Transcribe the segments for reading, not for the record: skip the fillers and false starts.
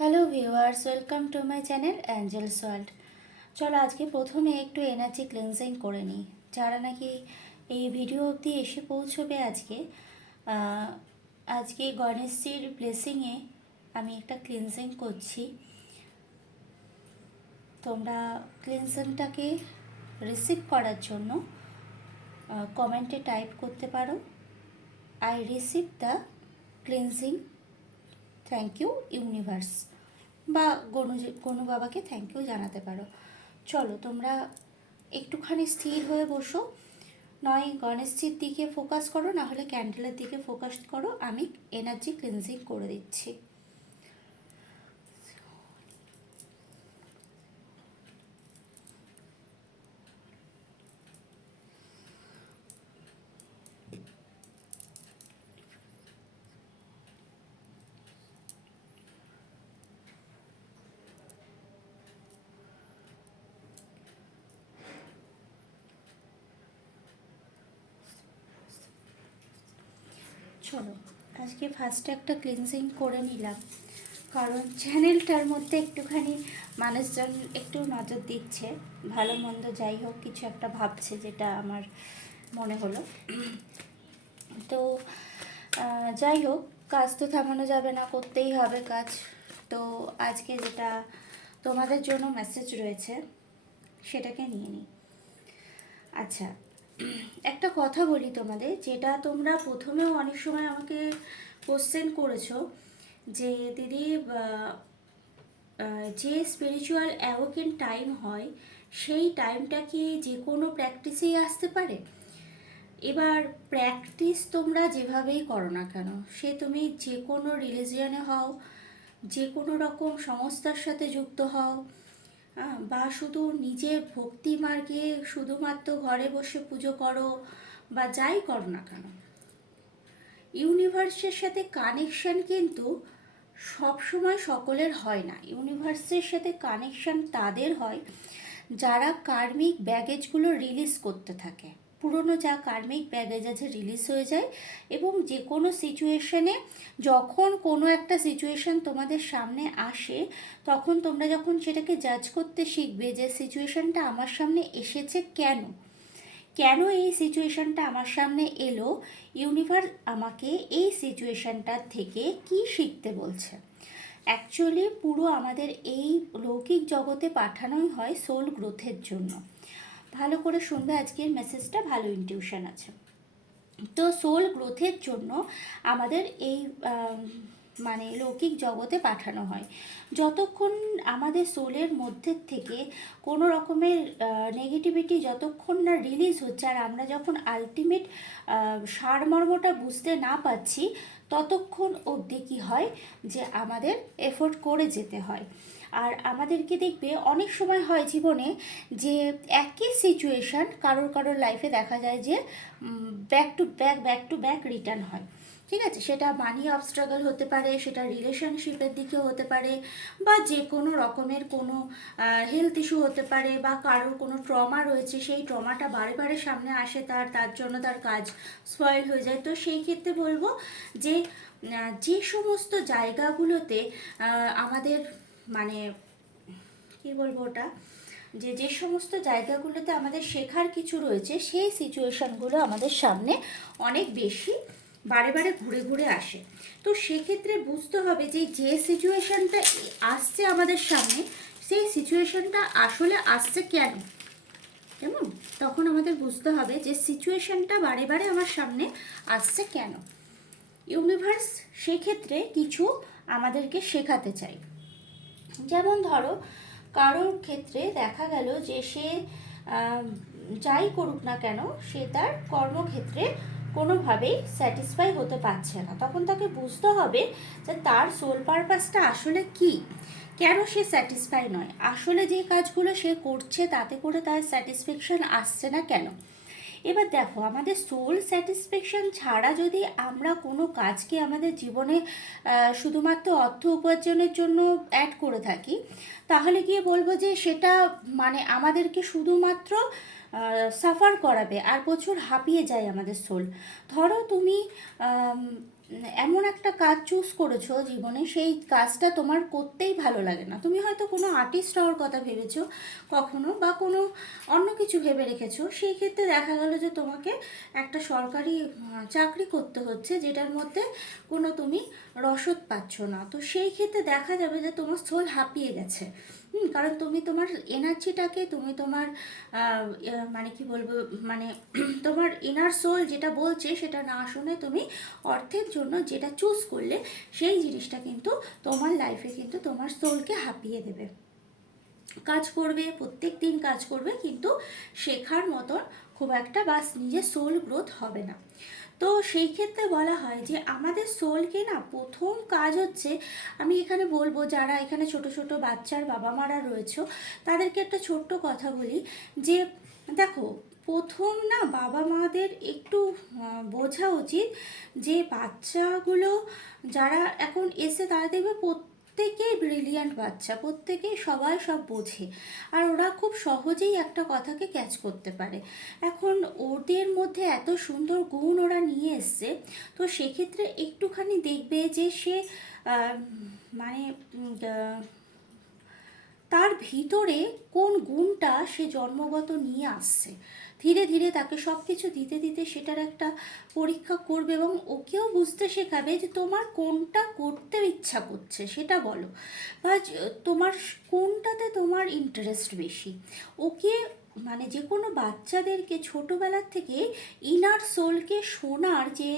Hello viewers, welcome to my channel Angels World. চলো আজকে প্রথমে একটু এনার্জি ক্লিনজিং করে নিই। যারা নাকি এই ভিডিও অবধি এসে পৌঁছবে আজকে গণেশজির ব্লেসিংয়ে আমি একটা ক্লিনজিং করছি। তোমরা ক্লিনজিংটাকে রিসিভ করার জন্য কমেন্টে টাইপ করতে পারো, I receive the cleansing, thank you universe, বা গনু বাবাকে থ্যাংক ইউ জানাতে পারো। চলো তোমরা একটুখানি স্থির হয়ে বসো, নয় গণেশজির দিকে ফোকাস করো, না হলে ক্যান্ডেলের দিকে ফোকাস করো। আমি এনার্জি ক্লিনজিং করে দিচ্ছি। চলো আজকে ফার্স্টে একটা ক্লিনজিং করে নিলাম, কারণ চ্যানেলটার মধ্যে একটুখানি মানুষজন একটু নজর দিচ্ছে, ভালো মন্দ যাই হোক কিছু একটা ভাবছে, যেটা আমার মনে হলো। তো যাই হোক, কাজ তো থামানো যাবে না, করতেই হবে কাজ। তো আজকে যেটা তোমাদের জন্য মেসেজ রয়েছে সেটাকে নিয়ে নিই। আচ্ছা, একটা কথা বলি তোমাদের, যেটা তোমরা প্রথমেও অনেক সময় আমাকে কোশ্চেন করেছো যে দিদি, যে স্পিরিচুয়াল অ্যাওয়েকেন টাইম হয় সেই টাইমটা কি যে কোনো প্র্যাকটিসেই আসতে পারে? এবার প্র্যাকটিস তোমরা যেভাবেই করো না কেন, সে তুমি যে কোনো রিলিজিয়নে হও, যে কোনো রকম সংস্থার সাথে যুক্ত হও, বা শুধু নিজের ভক্তি মার্গে শুধুমাত্র ঘরে বসে পুজো করো, বা যাই করো না কেন, ইউনিভার্সের সাথে কানেকশান কিন্তু সবসময় সকলের হয় না। ইউনিভার্সের সাথে কানেকশান তাদের হয় যারা কার্মিক ব্যাগেজগুলো রিলিজ করতে থাকে। পুরনো যা কার্মিক ব্যাগেজ আছে রিলিজ হয়ে যায়, এবং যে কোনো সিচুয়েশনে, যখন কোনো একটা সিচুয়েশান তোমাদের সামনে আসে, তখন তোমরা যখন সেটাকে জাজ করতে শিখবে যে সিচুয়েশানটা আমার সামনে এসেছে কেন, কেন এই সিচুয়েশানটা আমার সামনে এলো, ইউনিভার্স আমাকে এই সিচুয়েশানটার থেকে কি শিখতে বলছে। অ্যাকচুয়ালি পুরো আমাদের এই লৌকিক জগতে পাঠানোই হয় সোল গ্রোথের জন্য। ভালো করে শুনবে, আজকের মেসেজটা ভালো ইনটিউশন আছে। তো সোল গ্রোথের জন্য আমাদের এই মানে লৌকিক জগতে পাঠানো হয়। যতক্ষণ আমাদের সোলের মধ্যে থেকে কোনো রকমের নেগেটিভিটি যতক্ষণ না রিলিজ হচ্ছে, আর আমরা যখন আলটিমেট সারমর্মটা বুঝতে না পাচ্ছি, ততক্ষণ অবধি কী হয় যে আমাদের এফোর্ট করে যেতে হয়। আর আমাদেরকে দেখবে অনেক সময় হয় জীবনে যে একই সিচুয়েশান কারোর লাইফে দেখা যায় যে ব্যাক টু ব্যাক রিটার্ন হয়। ঠিক আছে, সেটা মানি অবস্ট্রাগল হতে পারে, সেটা রিলেশনশিপের দিকেও হতে পারে, বা যে কোনো রকমের কোনো হেলথ ইস্যু হতে পারে, বা কারোর কোনো ট্রমা রয়েছে, সেই ট্রমাটা বারে বারে সামনে আসে, তার জন্য তার কাজ স্পয়েল হয়ে যায়। তো সেই ক্ষেত্রে বলবো যে যে সমস্ত জায়গাগুলোতে আমাদের মানে কী বলবো ওটা, যে সমস্ত জায়গাগুলোতে আমাদের শেখার কিছু রয়েছে, সেই সিচুয়েশানগুলো আমাদের সামনে অনেক বেশি বারে বারে ঘুরে ঘুরে আসে। তো সেক্ষেত্রে বুঝতে হবে যে সিচুয়েশানটা আসছে আমাদের সামনে, সেই সিচুয়েশানটা আসলে আসছে কেন, কেমন, তখন আমাদের বুঝতে হবে যে সিচুয়েশানটা বারে বারে আমার সামনে আসছে কেন। ইউনিভার্স সেক্ষেত্রে কিছু আমাদেরকে শেখাতে চাই। যেমন ধরো, কারোর ক্ষেত্রে দেখা গেল যে সে যাই করুক না কেন, সে তার কর্মক্ষেত্রে কোনোভাবেই স্যাটিসফাই হতে পারছে না। তখন তাকে বুঝতে হবে যে তার সোল পারপাসটা আসলে কি, কেন সে স্যাটিসফাই নয়, আসলে যে কাজগুলো সে করছে তাতে করে তার স্যাটিসফ্যাকশান আসছে না কেন। এবার দেখো, আমাদের সোল স্যাটিসফ্যাকশান ছাড়া যদি আমরা কোনো কাজকে আমাদের জীবনে শুধুমাত্র অর্থ উপার্জনের জন্য অ্যাড করে থাকি, তাহলে গিয়ে বলবো যে সেটা মানে আমাদেরকে শুধুমাত্র সাফার করাবে, আর প্রচুর হাঁপিয়ে যায় আমাদের সোল। ধরো তুমি এমন একটা কাজ চুজ করেছো জীবনে, সেই কাজটা তোমার করতেই ভালো লাগে না। তুমি হয়তো কোনো আর্টিস্ট হওয়ার কথা ভেবেছো কখনো, বা কোনো অন্য কিছু ভেবে রেখেছো। সেই ক্ষেত্রে দেখা গেল যে তোমাকে একটা সরকারি চাকরি করতে হচ্ছে, যেটার মধ্যে কোনো তুমি রসদ পাচ্ছ না। তো সেই ক্ষেত্রে দেখা যাবে যে তোমার সোল হাঁপিয়ে গেছে। কারণ তুমি তোমার এনার্জিটাকে, তুমি তোমার মানে কি বলবো, মানে তোমার ইনার সোল যেটা বলছে সেটা না শুনে তুমি অর্থের জন্য যেটা চুজ করলে, সেই জিনিসটা কিন্তু তোমার লাইফে কিন্তু তোমার সোলকে হাঁপিয়ে দেবে। কাজ করবে, প্রত্যেক দিন কাজ করবে, কিন্তু শেখার মতন খুব একটা বা নিজের সোল গ্রোথ হবে না। তো সেই ক্ষেত্রে বলা হয় যে আমাদের সোলকে না, প্রথম কাজ হচ্ছে, আমি এখানে বলবো যারা এখানে ছোট ছোট বাচ্চার বাবা মারা রয়েছে, তাদেরকে একটা ছোট্ট কথা বলি যে দেখো, প্রথম না বাবা মাদের একটু বোঝা উচিত যে বাচ্চাগুলো যারা এখন এসে, তারা দেখবে প্রত্যেকেই ব্রিলিয়ান্ট বাচ্চা, প্রত্যেকেই সবাই সব বোঝে, আর ওরা খুব সহজেই একটা কথাকে ক্যাচ করতে পারে। এখন ওদের মধ্যে এত সুন্দর গুণ ওরা নিয়ে এসছে, তো সেক্ষেত্রে একটুখানি দেখবে যে সে আহ, মানে তার ভিতরে কোন গুণটা সে জন্মগত নিয়ে আসছে। ধীরে ধীরে তাকে সব কিছু দিতে দিতে সেটার একটা পরীক্ষা করবে, এবং ওকেও বুঝতে শেখাবে যে তোমার কোনটা করতে ইচ্ছা করছে সেটা বলো, বা তোমার কোনটাতে তোমার ইন্টারেস্ট বেশি। ওকে মানে যে কোনো বাচ্চাদেরকে ছোটোবেলার থেকে ইনার সোলকে শোনার যে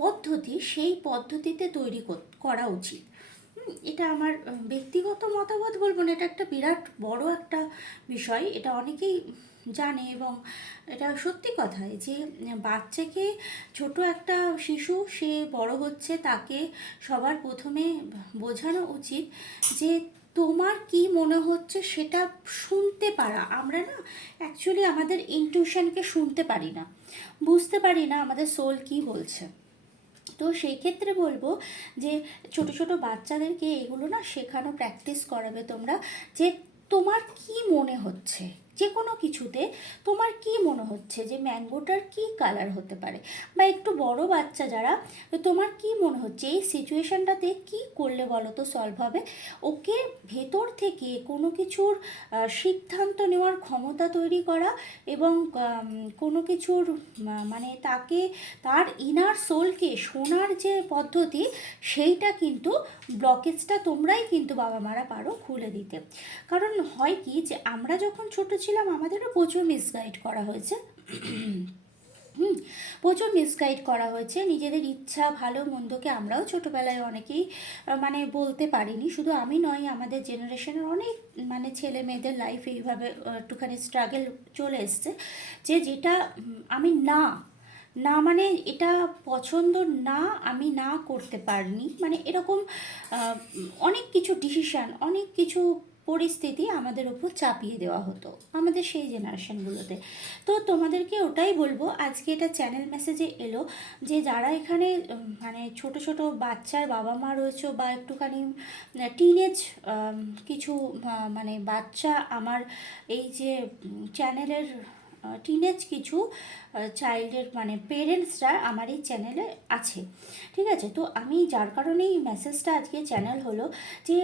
পদ্ধতি, সেই পদ্ধতিতে তৈরি করা উচিত। এটা আমার ব্যক্তিগত মতামত বলবো না, এটা একটা বিরাট বড় একটা বিষয়, এটা অনেকেই জানে, এবং এটা সত্যি কথাই যে বাচ্চাকে, ছোট একটা শিশু সে বড় হচ্ছে, তাকে সবার প্রথমে বোঝানো উচিত যে তোমার কি মনে হচ্ছে সেটা শুনতে পারা। আমরা না অ্যাকচুয়ালি আমাদের ইনটিউশনকে শুনতে পারি না, বুঝতে পারি না আমাদের সোল কি বলছে। তো সেই ক্ষেত্রে বলবো যে ছোট ছোট বাচ্চাদেরকে এগুলো না শেখানো, প্র্যাকটিস করাবে তোমরা, যে তোমার কি মনে হচ্ছে যে কোনো কিছুতে, তোমার কি মনে হচ্ছে যে ম্যাঙ্গোটার কি কালার হতে পারে, বা একটু বড় বাচ্চা যারা, তো তোমার কি মনে হচ্ছে এই সিচুয়েশানটাতে কি করলে বলো তো সলভ হবে। ওকে ভেতর থেকে কোনো কিছুর সিদ্ধান্ত নেওয়ার ক্ষমতা তৈরি করা, এবং কোনো কিছুর মানে তাকে, তার ইনার সোলকে শোনার যে পদ্ধতি, সেইটা কিন্তু ব্লকেজটা তোমরাই কিন্তু বাবা মারা পারো খুলে দিতে। কারণ হয় কি, যে আমরা যখন ছোট ছিলাম আমাদেরও প্রচুর মিসগাইড করা হয়েছে। প্রচুর মিসগাইড করা হয়েছে, নিজেদের ইচ্ছা ভালো মন্দকে আমরাও ছোটোবেলায় অনেকেই মানে বলতে পারিনি। শুধু আমি নয়, আমাদের জেনারেশনের অনেক মানে ছেলে মেয়েদের লাইফ এইভাবে একটুখানি স্ট্রাগল চলে এসছে, যে যেটা আমি না, না মানে এটা পছন্দ না, আমি না করতে পারিনি, মানে এরকম অনেক কিছু ডিসিশান, অনেক কিছু পরিস্থিতি আমাদের উপর চাপিয়ে দেওয়া হতো আমাদের সেই জেনারেশনগুলোতে। তো তোমাদেরকে ওটাই বলবো, আজকে এটা চ্যানেল মেসেজে এলো, যে যারা এখানে মানে ছোট ছোট বাচ্চার বাবা মা রয়েছে, বা একটুখানি টিনেজ কিছু মানে বাচ্চা, আমার এই যে চ্যানেলের টিনেজ কিছু চাইল্ডের মানে পেরেন্টসরা আমার এই চ্যানেলে আছে, ঠিক আছে। তো আমি যার কারণে এই মেসেজটা আজকে চ্যানেল হলো, যে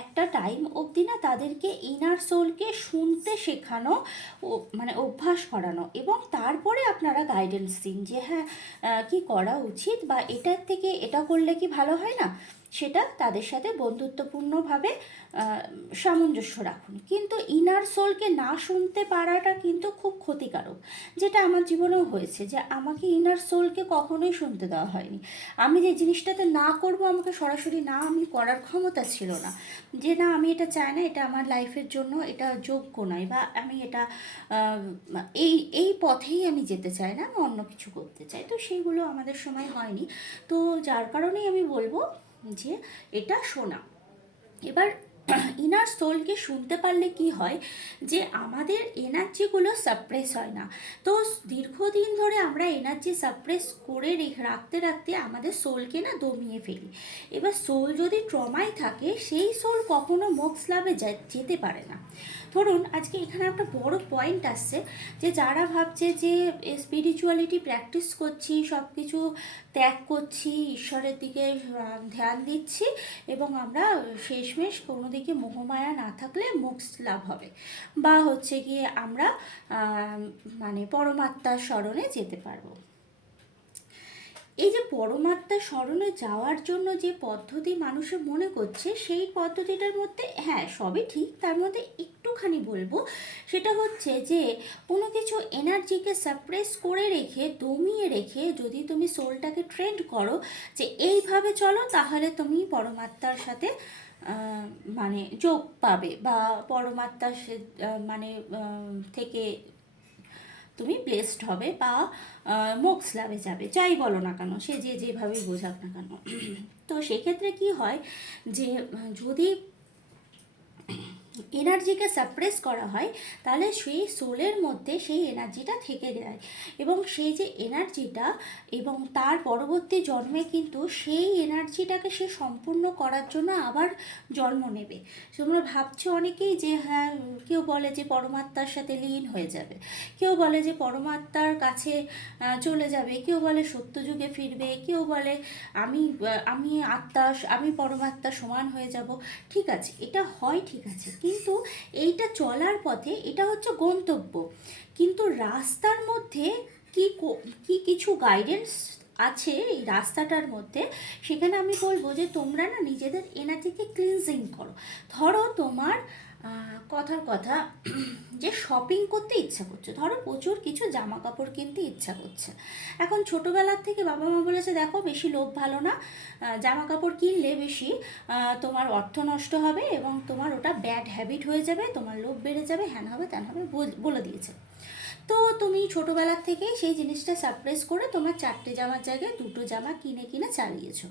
একটা টাইম অবধি না তাদেরকে ইনার সোলকে শুনতে শেখানো, ও মানে অভ্যাস করানো, এবং তারপরে আপনারা গাইডেন্স দিন যে হ্যাঁ কি করা উচিত, বা এটার থেকে এটা করলে কি ভালো হয় না, সেটা তাদের সাথে বন্ধুত্বপূর্ণভাবে সামঞ্জস্য রাখুন। কিন্তু ইনার সোলকে না শুনতে পারাটা কিন্তু খুব ক্ষতিকারক, যেটা আমার জীবনেও হয়েছে, যে আমাকে ইনার সোলকে কখনোই শুনতে দেওয়া হয়নি। আমি যে জিনিসটাতে না করব, আমাকে সরাসরি না আমি করার ক্ষমতা ছিল না, যে না আমি এটা চাই না, এটা আমার লাইফের জন্য এটা যোগ্য নয়, বা আমি এটা এই এই পথেই আমি যেতে চাই না, আমি অন্য কিছু করতে চাই। তো সেইগুলো আমাদের সময় হয়নি। তো যার কারণেই আমি বলবো যে এটা শোনা। এবার ইনার সোলকে শুনতে পারলে কি হয় যে আমাদের এনার্জিগুলো সাপ্রেস হয় না। তো দীর্ঘদিন ধরে আমরা এনার্জি সাপ্রেস করে রাখতে রাখতে আমাদের সোলকে না দমিয়ে ফেলি। এবার সোল যদি ট্রমায় থাকে, সেই সোল কখনো মোক্ষ লাভে যেতে পারে না। ধরুন আজকে এখানে একটা বড় পয়েন্ট আসছে, যে যারা ভাবছে যে স্পিরিচুয়ালিটি প্র্যাকটিস করছি, সব কিছু ত্যাগ করছি, ঈশ্বরের দিকে ধ্যান দিচ্ছি, এবং আমরা শেষমেশ কোনো দিকে মোহমায়া না থাকলে মোক্ষ লাভ হবে, বা হচ্ছে গিয়ে আমরা মানে পরমাত্মার স্মরণে যেতে পারবো। এই যে পরমাত্মার স্মরণে যাওয়ার জন্য যে পদ্ধতি মানুষের মনে করছে, সেই পদ্ধতিটার মধ্যে হ্যাঁ সবই ঠিক, তার মধ্যে একটুখানি বলবো, সেটা হচ্ছে যে কোনো কিছু এনার্জিকে সাপ্রেস করে রেখে, দমিয়ে রেখে যদি তুমি সোলটাকে ট্রেন্ড করো যে এইভাবে চলো, তাহলে তুমি পরমাত্মার সাথে মানে যোগ পাবে, বা পরমাত্মার মানে থেকে তুমি ব্লেসড হবে, বা মোক্ষ লাভে যাবে, যাই বলো না কেন, সে যেভাবেই বোঝাক না কেন। তো সেক্ষেত্রে কি হয় যে যদি এনার্জিকে সাপ্রেস করা হয়, তাহলে সেই সোলের মধ্যে সেই এনার্জিটা থেকে যায়, এবং সেই যে এনার্জিটা, এবং তার পরবর্তী জন্মে কিন্তু সেই এনার্জিটাকে সে সম্পূর্ণ করার জন্য আবার জন্ম নেবে। তোমরা ভাবছো অনেকেই যে হ্যাঁ, কেউ বলে যে পরমাত্মার সাথে লীন হয়ে যাবে, কেউ বলে যে পরমাত্মার কাছে চলে যাবে, কেউ বলে সত্যযুগে ফিরবে, কেউ বলে আমি আমি আত্মা, আমি পরমাত্মা সমান হয়ে যাব। ঠিক আছে, এটা হয়, ঠিক আছে, কিন্তু এইটা চলার পথে এটা হচ্ছে গন্তব্য, কিন্তু রাস্তার মধ্যে কি কি কিছু গাইডেন্স আছে এই রাস্তাটার মধ্যে, সেখানে আমি বলবো যে তোমরা না নিজেদের এনার্জিকে ক্লিনজিং করো। ধরো তোমার কথার কথা যে শপিং করতে ইচ্ছা করছে, ধরো প্রচুর কিছু জামা কাপড় কিনতে ইচ্ছা করছে। এখন ছোটোবেলার থেকে বাবা মা বলেছে দেখো বেশি লোভ ভালো না, জামা কাপড় কিনলে বেশি তোমার অর্থ নষ্ট হবে, এবং তোমার ওটা ব্যাড হ্যাবিট হয়ে যাবে, তোমার লোভ বেড়ে যাবে, হ্যান হবে ত্যান হবে বলে দিয়েছে। তো তুমি ছোটোবেলার থেকেই সেই জিনিসটা সাপ্রেস করে তোমার 4টে জামার জায়গায় 2টো জামা কিনে কিনে চালিয়েছো।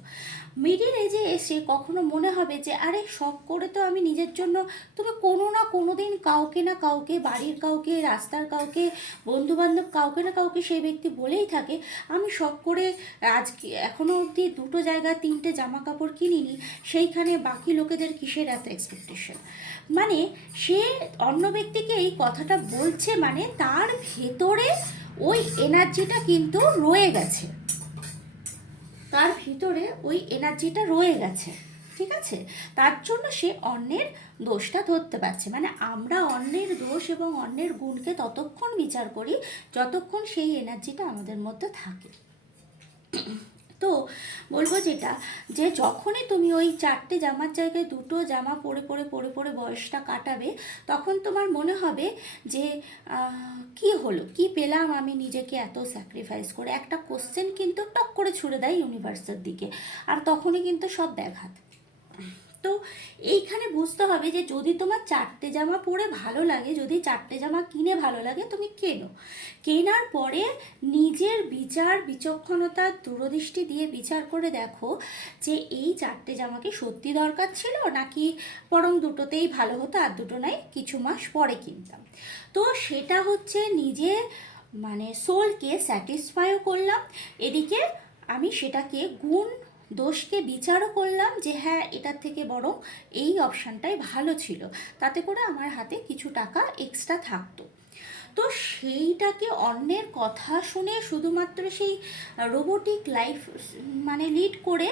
মিডিল এজে এসে কখনো মনে হবে যে আরে শখ করে তো আমি নিজের জন্য, তুমি কোনো না কোনো দিন কাউকে না কাউকে, বাড়ির কাউকে, রাস্তার কাউকে, বন্ধুবান্ধব কাউকে না কাউকে সেই ব্যক্তি বলেই থাকে আমি শখ করে আজকে এখনও অবধি 2টো জায়গায় 3টে জামা কাপড় কিনিনি, সেইখানে বাকি লোকেদের কিসের এত এক্সপেকটেশন। মানে সে অন্য ব্যক্তিকে এই কথাটা বলছে, মানে তার ভেতরে ওই এনার্জিটা কিন্তু রয়ে গেছে, তার ভিতরে ওই এনার্জিটা রয়ে গেছে, ঠিক আছে, তার জন্য সে অন্যের দোষটা ধরতে পারছে। মানে আমরা অন্যের দোষ এবং অন্যের গুণকে ততক্ষণ বিচার করি যতক্ষণ সেই এনার্জিটা আমাদের মধ্যে থাকে। তো বলবো যেটা, যে যখনই তুমি ওই 4টে জামার জায়গায় 2টো জামা পরে পরে পরে পরে বয়সটা কাটাবে, তখন তোমার মনে হবে যে কি হলো, কি পেলাম আমি নিজেকে এত স্যাক্রিফাইস করে, একটা কোশ্চেন কিন্তু টক করে ছুড়ে দেয় ইউনিভার্সের দিকে, আর তখনই কিন্তু সব ব্যাঘাত। তো এইখানে বুঝতে হবে যে যদি তোমার 4টে জামা পরে ভালো লাগে, যদি 4টে জামা কিনে ভালো লাগে, তুমি কেনো, কেনার পরে নিজের বিচার বিচক্ষণতা দূরদৃষ্টি দিয়ে বিচার করে দেখো যে এই 4টে জামা কি সত্যি দরকার ছিল, নাকি বরং 2টোতেই ভালো হতো, আর 2টো নাই কিছু মাস পরে কিনতাম। তো সেটা হচ্ছে নিজে মানে সোলকে স্যাটিসফাইও করলাম, এদিকে আমি সেটাকে গুণ দোষকে বিচারও করলাম যে হ্যাঁ এটার থেকে বরং এই অপশানটাই ভালো ছিল, তাতে করে আমার হাতে কিছু টাকা এক্সট্রা থাকতো। তো সেইটাকে অন্যের কথা শুনে শুধুমাত্র সেই রোবোটিক লাইফ মানে লিড করে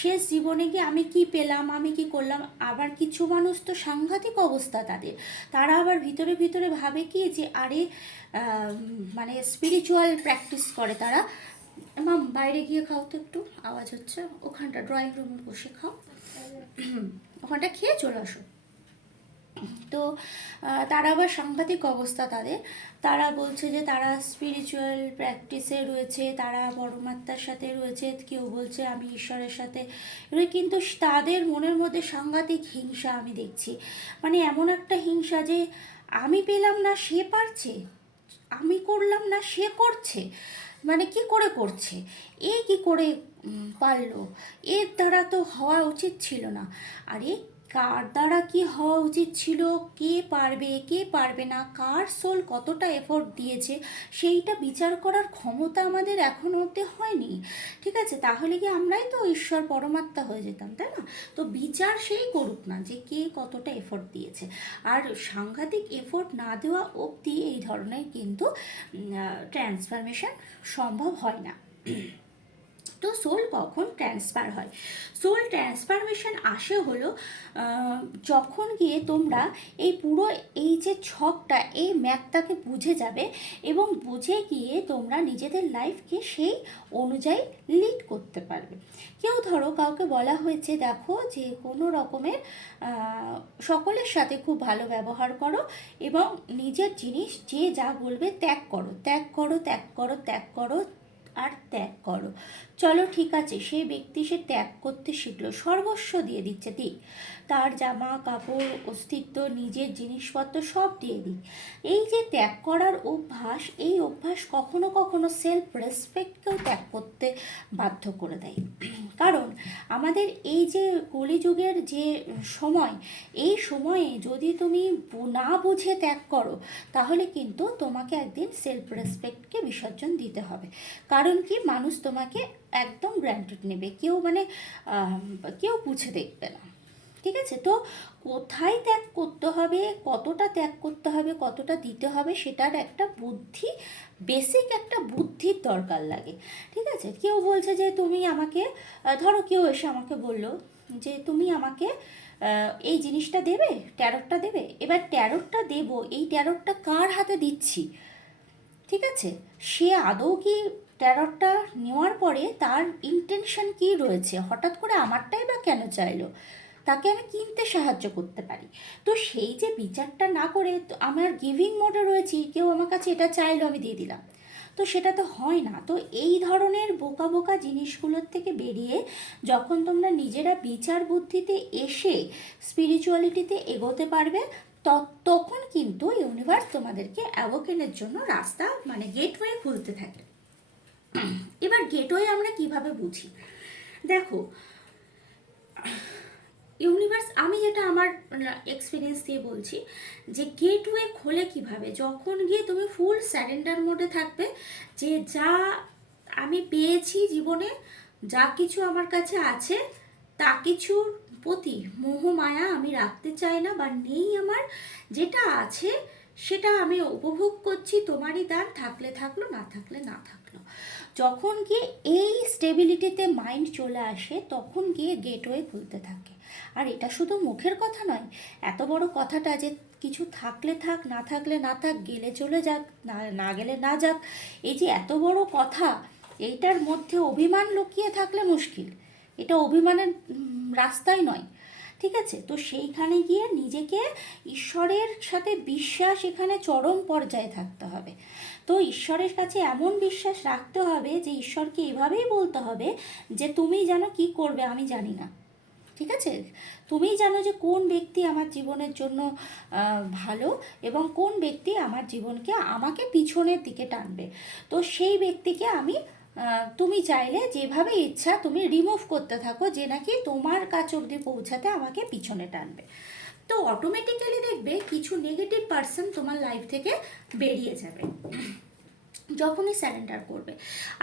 শেষ জীবনে গিয়ে আমি কি পেলাম, আমি কি করলাম। আবার কিছু মানুষ তো সাংঘাতিক অবস্থা তাদের, তারা আবার ভিতরে ভিতরে ভাবে কি যে আরে মানে স্পিরিচুয়াল প্র্যাকটিস করে তারা। মাম বাইরে গিয়ে খাও তো, একটু আওয়াজ হচ্ছে, ওখানটা ড্রয়িং রুমে বসে খাও, ওখানটা খেয়ে চলে আসো। তো তারা আবার সাংঘাতিক অবস্থা তাদের, তারা বলছে যে তারা স্পিরিচুয়াল প্র্যাকটিসে রয়েছে, তারা পরমাত্মার সাথে রয়েছে, কেউ বলছে আমি ঈশ্বরের সাথে, কিন্তু তাদের মনের মধ্যে সাংঘাতিক হিংসা আমি দেখছি। মানে এমন একটা হিংসা যে আমি পেলাম না সে পারছে, আমি করলাম না সে করছে, মানে কি করে করছে, কি করে পারলো, এর দ্বারা তো হওয়া উচিত ছিল না। আরে কার দ্বারা কি হওয়া উচিত ছিল, কে পারবে কে পারবে না, কার সোল কতটা এফোর্ট দিয়েছে, সেইটা বিচার করার ক্ষমতা আমাদের এখনো অবধি হয়নি। ঠিক আছে, তাহলে কি আমরাই তো ঈশ্বর পরমাত্মা হয়ে যেতাম, তাই না? তো বিচার সেই করুক না যে কে কতটা এফোর্ট দিয়েছে। আর সাংঘাতিক এফোর্ট না দেওয়া অবধি এই ধরনের কিন্তু ট্রান্সফরমেশন সম্ভব হয় না। তো সোল কখন ট্রান্সফার হয়? সোল ট্রান্সফরমেশন আসে হলো যখন গিয়ে তোমরা এই পুরো এই যে ছকটা, এই ম্যাপটাকে বুঝে যাবে এবং বুঝে গিয়ে তোমরা নিজেদের লাইফকে সেই অনুযায়ী লিড করতে পারবে। কেউ ধরো কাউকে বলা হয়েছে দেখো যে কোনো রকমের সকলের সাথে খুব ভালো ব্যবহার করো এবং নিজের জিনিস যে যা বলবে ত্যাগ করো, ত্যাগ করো, ত্যাগ করো, ত্যাগ করো আর ত্যাগ করো। চলো ঠিক আছে, সেই ব্যক্তি সে ত্যাগ করতে শিখলো, সর্বস্ব দিয়ে দিচ্ছে, দিক তার জামা কাপড় অস্তিত্ব নিজের জিনিসপত্র সব দিয়ে দিক। এই যে ত্যাগ করার অভ্যাস, এই অভ্যাস কখনো কখনো সেলফ রেসপেক্টকেও ত্যাগ করতে বাধ্য করে দেয়। কারণ আমাদের এই যে কলিযুগের যে সময়, এই সময়ে যদি তুমি না বুঝে ত্যাগ করো তাহলে কিন্তু তোমাকে একদিন সেলফ রেসপেক্টকে বিসর্জন দিতে হবে। কারণ কি, মানুষ তোমাকে একদম গ্র্যান্টেড নেবে, কেউ মানে কেউ বুঝে দেখবে না। ঠিক আছে, তো কোথায় ত্যাগ করতে হবে, কতটা ত্যাগ করতে হবে, কতটা দিতে হবে, সেটার একটা বুদ্ধি, বেসিক একটা বুদ্ধির দরকার লাগে। ঠিক আছে, কেউ বলছে যে তুমি আমাকে, ধরো কেউ এসে আমাকে বললো যে তুমি আমাকে এই জিনিসটা দেবে, ট্যারোটটা দেবে। এবার ট্যারোটটা দেবো, এই ট্যারোটটা কার হাতে দিচ্ছি, ঠিক আছে, সে আদৌ কি ট্যারটটা নেওয়ার পরে তার ইন্টেনশন কী রয়েছে, হঠাৎ করে আমারটাই বা কেন চাইলো, তাকে আমি কিনতে সাহায্য করতে পারি। তো সেই যে বিচারটা না করে আমার গিভিং মোডে রয়েছি, কেউ আমার কাছে এটা চাইলো আমি দিয়ে দিলাম, তো সেটা তো হয় না। তো এই ধরনের বোকা বোকা জিনিসগুলোর থেকে বেরিয়ে যখন তোমরা নিজেরা বিচার বুদ্ধিতে এসে স্পিরিচুয়ালিটিতে এগোতে পারবে, তখন কিন্তু ইউনিভার্স তোমাদেরকে অ্যাওয়াকেনের জন্য রাস্তা মানে গেটওয়ে খুলতে থাকে। এবার গেটওয়ে আমরা কিভাবে বুঝি? দেখো, ইউনিভার্স, আমি যেটা আমার এক্সপিরিয়েন্স দিয়ে বলছি যে গেটওয়ে খোলে কিভাবে, যখন গিয়ে তুমি ফুল স্যারেন্ডার মোডে থাকবে যে যা আমি পেয়েছি জীবনে, যা কিছু আমার কাছে আছে, তা কিছুর প্রতি মোহ মায়া আমি রাখতে চাই না বা নেই আমার, যেটা আছে সেটা আমি উপভোগ করছি, তোমারই দান, থাকলে থাকলো, না থাকলে না থাকলো। যখন গিয়ে এই স্টেবিলিটিতে মাইন্ড চলে আসে তখন গিয়ে গেটওয়ে খুলতে থাকে। আর এটা শুধু মুখের কথা নয়, এত বড় কথাটা যে কিছু থাকলে থাক, না থাকলে না থাক, গেলে চলে যাক, না গেলে না যাক, এই যে এত বড় কথা, এইটার মধ্যে অভিমান লুকিয়ে থাকলে মুশকিল। এটা অভিমানের রাস্তাই নয়। ঠিক আছে, তো সেইখানে গিয়ে নিজেকে ঈশ্বরের সাথে বিশ্বাস এখানে চরম পর্যায়ে থাকতে হবে। তো ঈশ্বরের কাছে এমন বিশ্বাস রাখতে হবে যে ঈশ্বরকে এভাবেই বলতে হবে যে তুমি যেন কি করবে আমি জানি না, ঠিক আছে, তুমিই জানো যে কোন ব্যক্তি আমার জীবনের জন্য ভালো এবং কোন ব্যক্তি আমার জীবনকে আমাকে পিছনের দিকে টানবে। তো সেই ব্যক্তিকে আমি তুমি চাইলে যেভাবে ইচ্ছা তুমি রিমুভ করতে থাকো, যে নাকি তোমার কাছ অবধি পৌঁছাতে আমাকে পিছনে টানবে। তো অটোমেটিক্যালি দেখবে কিছু নেগেটিভ পার্সন তোমার লাইফ থেকে বেরিয়ে যাবে যখনই স্যারেন্ডার করবে।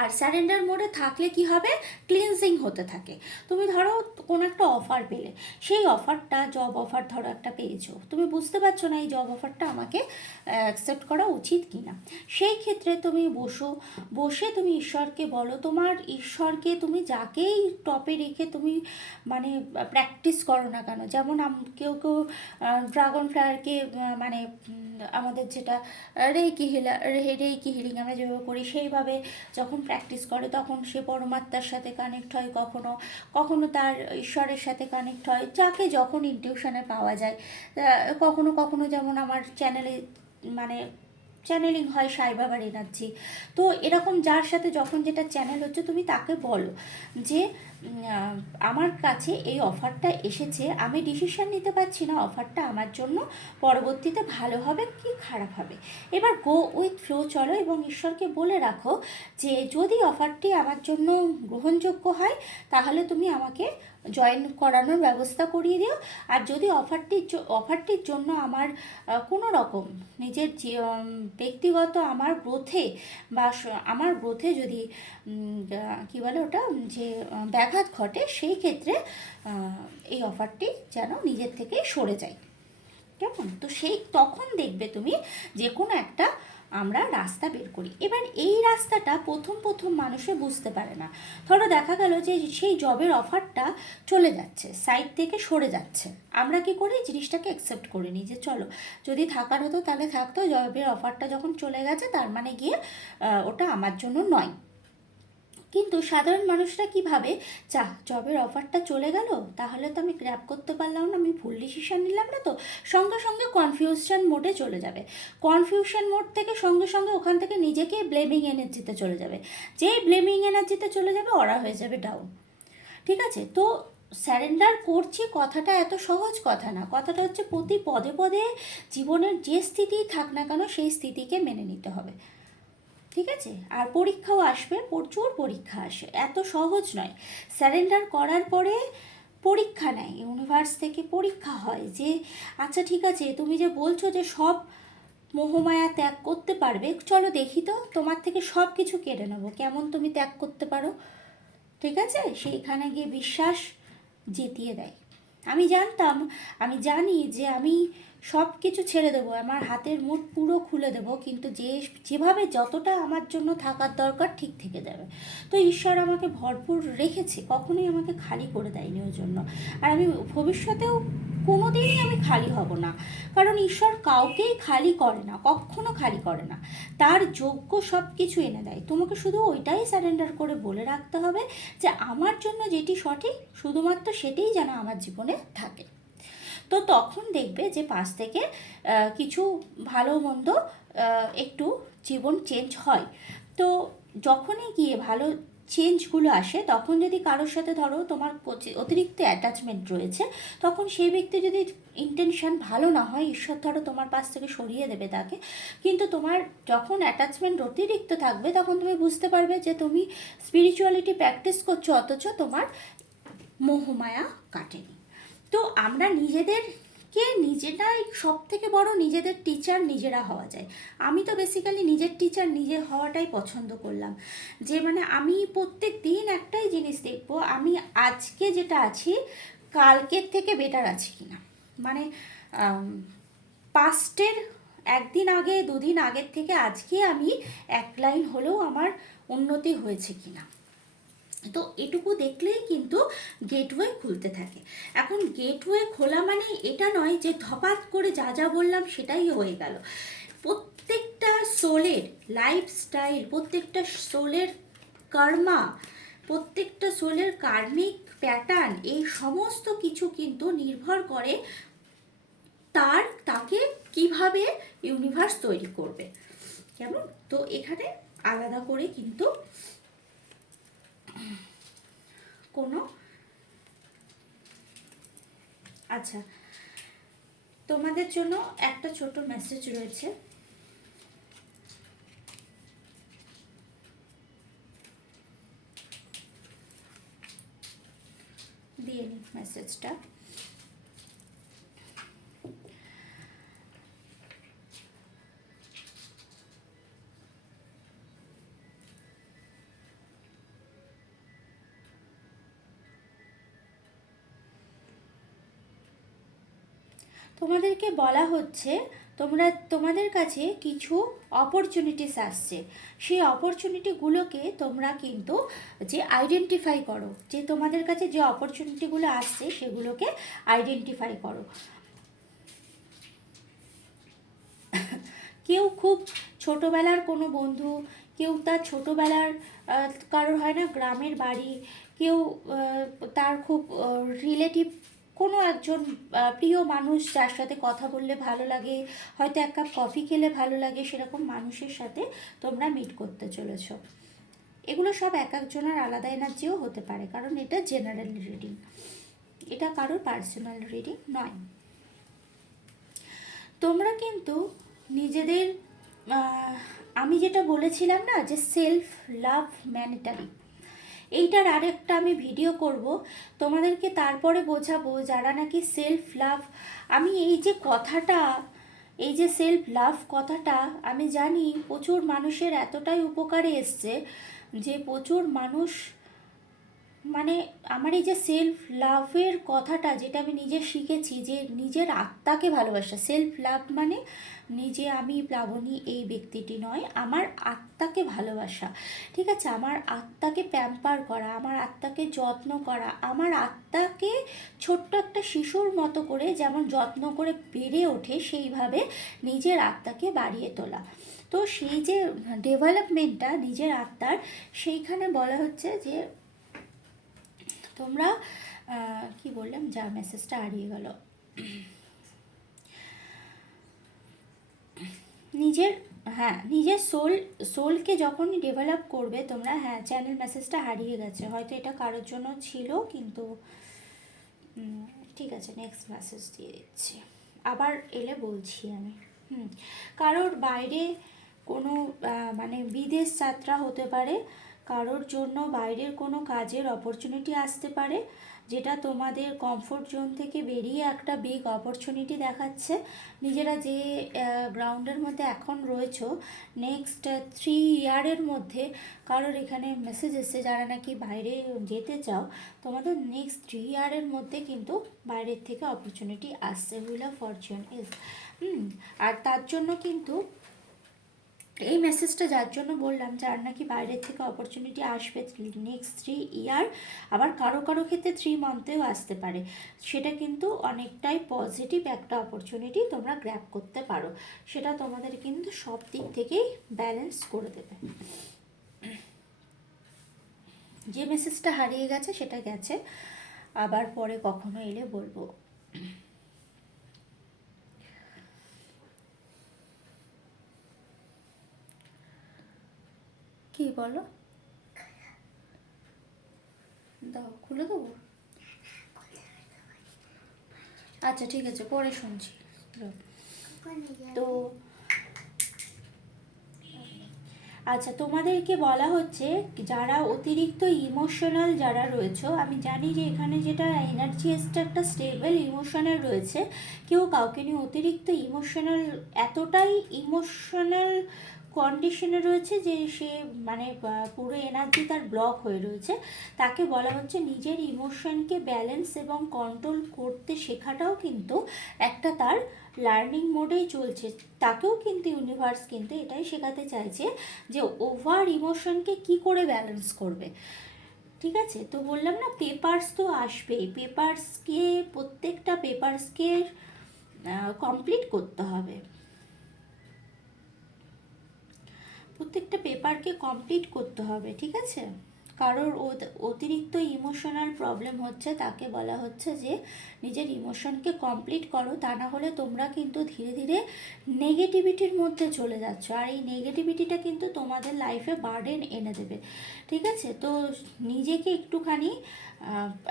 আর স্যারেন্ডার মোডে থাকলে কি হবে, ক্লিনজিং হতে থাকে। তুমি ধরো কোনো একটা অফার পেলে, সেই অফারটা, জব অফার ধরো একটা পেয়েছো, তুমি বুঝতে পারছো না এই জব অফারটা আমাকে অ্যাকসেপ্ট করা উচিত কি না। সেই ক্ষেত্রে তুমি বসে তুমি ঈশ্বরকে বলো, তোমার ঈশ্বরকে তুমি যাকেই টপে রেখে তুমি মানে প্র্যাকটিস করো না কেন, যেমন কেউ কেউ ড্রাগন ফ্লায়ারকে মানে আমাদের যেটা রেইকি হিলিং আমরা যেভাবে করি সেইভাবে যখন প্র্যাকটিস করে তখন সে পরমাত্মার সাথে কানেক্ট হয়, কখনো কখনো তার ঈশ্বরের সাথে কানেক্ট হয়, যাকে যখন ইনটিউশনে পাওয়া যায়। কখনো কখনো যেমন আমার চ্যানেলে মানে চ্যানেলিং হয় সাই বাবার এনার্জি। তো এরকম যার সাথে যখন যেটা চ্যানেল হচ্ছে তুমি তাকে বলো যে আমার কাছে এই অফারটা এসেছে, আমি ডিসিশন নিতে পারছি না অফারটা আমার জন্য পরবর্তীতে ভালো হবে কি খারাপ হবে। এবার গো উইথ ফ্লো চলো এবং ঈশ্বরকে বলে রাখো যে যদি অফারটি আমার জন্য গ্রহণযোগ্য হয় তাহলে তুমি আমাকে জয়েন করানোর ব্যবস্থা করিয়ে দিও। আর যদি অফারটির জন্য আমার কোনো রকম নিজের ব্যক্তিগত আমার গ্রোথে বা আমার গ্রোথে যদি কী বলে ওটা যে ব্যাঘাত ঘটে, সেই ক্ষেত্রে এই অফারটি যেন নিজের থেকেই সরে যায়। কেমন? তো সেই তখন দেখবে তুমি যে কোনো একটা আমরা রাস্তা বের করি। এবার এই রাস্তাটা প্রথম মানুষে বুঝতে পারে না। ধরো দেখা গেল যে সেই জবের অফারটা চলে যাচ্ছে, সাইড থেকে সরে যাচ্ছে, আমরা কি করি, জিনিসটাকে অ্যাকসেপ্ট করে নিই যে চলো, যদি থাকার হতো তাহলে থাকতো, জবের অফারটা যখন চলে গেছে তার মানে গিয়ে ওটা আমার জন্য নয়। কিন্তু সাধারণ মানুষরা কী ভাবে, জবের অফারটা চলে গেল, তাহলে তো আমি গ্র্যাব করতে পারলাম না, আমি ভুল ডিসিশন নিলাম না, তো সঙ্গে সঙ্গে কনফিউশন মোডে চলে যাবে। কনফিউশন মোড থেকে সঙ্গে সঙ্গে ওখান থেকে নিজেকে ব্লেমিং এনার্জিতে চলে যাবে। যেই ব্লেমিং এনার্জিতে চলে যাবে, ওরা হয়ে যাবে ডাউন। ঠিক আছে? তো স্যারেন্ডার করছি কথাটা এত সহজ কথা না। কথাটা হচ্ছে প্রতি পদে পদে জীবনের যে স্থিতিই থাক না কেন, সেই স্থিতিকে মেনে নিতে হবে। ঠিক আছে? আর পরীক্ষাও আসবে, প্রচুর পরীক্ষা আসে, এত সহজ নয়। স্যারেন্ডার করার পরে পরীক্ষা নেয়, ইউনিভার্স থেকে পরীক্ষা হয় যে আচ্ছা ঠিক আছে, তুমি যে বলছো যে সব মোহমায়া ত্যাগ করতে পারবে, চলো দেখি তো, তোমার থেকে সব কিছু কেড়ে নেবো, কেমন তুমি ত্যাগ করতে পারো। ঠিক আছে? সেইখানে গিয়ে বিশ্বাস জিতিয়ে দেয়। আমি জানি যে আমি সব কিছু ছেড়ে দেবো, আমার হাতের মুঠ পুরো খুলে দেবো, কিন্তু যেভাবে যতটা আমার জন্য থাকার দরকার ঠিক থেকে যাবে। তো ঈশ্বর আমাকে ভরপুর রেখেছে, কখনোই আমাকে খালি করে দেয়নি ওই জন্য। আর আমি ভবিষ্যতেও কোনো দিনই আমি খালি হব না, কারণ ঈশ্বর কাউকেই খালি করে না, কখনো খালি করে না। তার যোগ্য সব কিছু এনে দেয়। তোমাকে শুধু ওইটাই সারেন্ডার করে বলে রাখতে হবে যে আমার জন্য যেটি সঠিক, শুধুমাত্র সেটাই যেন আমার জীবনে থাকে। তো তখন দেখবে যে পাশ থেকে কিছু ভালো মন্দ একটু জীবন চেঞ্জ হয়। তো যখনই গিয়ে ভালো চেঞ্জগুলো আসে, তখন যদি কারোর সাথে ধরো তোমার অতিরিক্ত অ্যাটাচমেন্ট রয়েছে, তখন সেই ব্যক্তি যদি ইন্টেনশন ভালো না হয়, ঈশ্বর ধরো তোমার পাশ থেকে সরিয়ে দেবে তাকে। কিন্তু তোমার যখন অ্যাটাচমেন্ট অতিরিক্ত থাকবে, তখন তুমি বুঝতে পারবে যে তুমি স্পিরিচুয়ালিটি প্র্যাকটিস করছো, অথচ তোমার মোহমায়া কাটেনি। তো আমরা নিজেরাই সব থেকে বড় নিজেদের টিচার নিজেরা হওয়া যায়। আমি তো বেসিক্যালি নিজের টিচার নিজে হওয়াটাই পছন্দ করলাম, যে মানে আমি প্রত্যেক দিন একটাই জিনিস দেখব, আমি আজকে যেটা আছি কালকের থেকে বেটার আছি কিনা। মানে পাস্টের একদিন আগে দুদিন আগের থেকে আজকে আমি এক লাইন হলেও আমার উন্নতি হয়েছে কিনা। তো এটুকু দেখলেই কিন্তু গেটওয়ে খুলতে থাকে। এখন গেটওয়ে খোলা মানে এটা নয় যে ধপাত করে যা যা বললাম সেটাই হয়ে গেল। প্রত্যেকটা সোলের লাইফস্টাইল, প্রত্যেকটা সোলের কর্মা, প্রত্যেকটা সোলের কার্মিক প্যাটার্ন, এই সমস্ত কিছু কিন্তু নির্ভর করে তাকে কিভাবে ইউনিভার্স তৈরি করবে। কেমন? তো এখানে আলাদা করে কিন্তু কোনো আচ্ছা, তোমাদের জন্য একটা ছোট মেসেজ রয়েছে, দিয়ে নিই মেসেজটা। তোমাদেরকে বলা হচ্ছে তোমাদের কাছে কিছু অপরচুনিটিস আসছে, সেই অপরচুনিটিগুলোকে তোমরা কিন্তু যে আইডেন্টিফাই করো, যে তোমাদের কাছে যে অপরচুনিটিগুলো আসছে সেগুলোকে আইডেন্টিফাই করো। কেউ খুব ছোটোবেলার কোনো বন্ধু, কেউ তার ছোটোবেলার কারোর হয় না গ্রামের বাড়ি, কেউ তার খুব রিলেটিভ কোনো একজন প্রিয় মানুষ, যার সাথে কথা বললে ভালো লাগে, হয়তো এক কাপ কফি খেলে ভালো লাগে, সেরকম মানুষের সাথে তোমরা মিট করতে চলেছ। এগুলো সব এক একজনের আলাদা এনার্জিও হতে পারে, কারণ এটা জেনারেল রিডিং, এটা কারোর পার্সোনাল রিডিং নয়। তোমরা কিন্তু নিজেদের আমি যেটা বলেছিলাম না যে সেলফ লাভ ম্যান্ডেটরি, এইটার আরেকটা আমি ভিডিও করব তোমাদেরকে, তারপরে বোঝাবো যারা নাকি সেলফ লাভ। আমি এই যে সেলফ লাভ কথাটা, আমি জানি প্রচুর মানুষের এতটাই উপকারে এসছে যে প্রচুর মানুষ, মানে আমার এই যে সেলফ লাভের কথাটা, যেটা আমি নিজে শিখেছি, যে নিজের আত্মাকে ভালোবাসা। সেলফ লাভ মানে নিজে আমি প্লাবনী এই ব্যক্তিটি নয়, আমার আত্মাকে ভালোবাসা। ঠিক আছে, আমার আত্মাকে প্যাম্পার করা, আমার আত্মাকে যত্ন করা, আমার আত্মাকে ছোট্ট একটা শিশুর মতো করে যেমন যত্ন করে বেড়ে ওঠে, সেইভাবে নিজের আত্মাকে বাড়িয়ে তোলা। তো সেই যে ডেভেলপমেন্টটা নিজের আত্মার, সেইখানে বলা হচ্ছে যে তোমরা কি বললাম, যা মেসেজটা হারিয়ে গেল, নিজের, হ্যাঁ নিজের সোলকে যখনই ডেভেলপ করবে তোমরা, হ্যাঁ চ্যানেল মেসেজটা হারিয়ে গেছে, হয়তো এটা কারোর জন্য ছিল, কিন্তু ঠিক আছে নেক্সট মেসেজ দিয়ে দিচ্ছি, আবার এলে বলছি আমি। কারোর বাইরে কোনো মানে বিদেশ যাত্রা হতে পারে, কারোর জন্য বাইরের কোনো কাজের অপরচুনিটি আসতে পারে, যেটা তোমাদের কমফোর্ট জোন থেকে বেরিয়ে একটা বিগ অপরচুনিটি দেখাচ্ছে। নিজেরা যে গ্রাউন্ডের মধ্যে এখন রয়েছো, নেক্সট 3 ইয়ারের মধ্যে কারোর এখানে মেসেজ এসছে যারা নাকি বাইরে যেতে চাও, তোমাদের নেক্সট 3 ইয়ারের মধ্যে কিন্তু বাইরের থেকে অপরচুনিটি আসছে। হুইল অফ ফরচুন ইজ, আর তার জন্য কিন্তু এই মেসেজটা যার জন্য বললাম, যার নাকি বাইরের থেকে অপরচুনিটি আসবে নেক্সট 3 ইয়ার, আবার কারো কারো ক্ষেত্রে 3 মান্থেও আসতে পারে, সেটা কিন্তু অনেকটাই পজিটিভ একটা অপরচুনিটি, তোমরা গ্র্যাব করতে পারো। সেটা তোমাদের কিন্তু সব দিক থেকেই ব্যালেন্স করে দেবে। যে মেসেজটা হারিয়ে গেছে সেটা গেছে, আবার পরে কখনো এলে বলবো। কি বলো, দাও খুলে দেবো, আচ্ছা ঠিক আছে পরে শুনছি। তো আচ্ছা, তোমাদেরকে বলা হচ্ছে যারা অতিরিক্ত ইমোশনাল যারা রয়েছে, আমি জানি যে এখানে যেটা এনার্জি এসটা একটা স্টেবল ইমোশনাল রয়েছে, কেউ কাউকে নিয়ে অতিরিক্ত ইমোশনাল, এতটাই ইমোশনাল কন্ডিশনে রয়েছে যে সে মানে পুরো এনার্জি তার ব্লক হয়ে রয়েছে, তাকে বলা হচ্ছে নিজের ইমোশনকে ব্যালেন্স এবং কন্ট্রোল করতে শেখাটাও কিন্তু একটা তার লার্নিং মোডেই চলছে। তাকেও কিন্তু ইউনিভার্স কিন্তু এটাই শেখাতে চাইছে যে ওভার ইমোশনকে কি করে ব্যালেন্স করবে। ঠিক আছে, তো বললাম না পেপারস তো আসবেই, প্রত্যেকটা পেপারসকে কমপ্লিট করতে হবে, প্রত্যেকটা পেপারকে কমপ্লিট করতে হবে। ঠিক আছে, কারোর অতিরিক্ত ইমোশনাল প্রবলেম হচ্ছে, তাকে বলা হচ্ছে যে নিজের ইমোশনকে কমপ্লিট করো, তা না হলে তোমরা কিন্তু ধীরে ধীরে নেগেটিভিটির মধ্যে চলে যাচ্ছ, আর এই নেগেটিভিটিটা কিন্তু তোমাদের লাইফে বার্ডেন এনে দেবে। ঠিক আছে, তো নিজেকে একটুখানি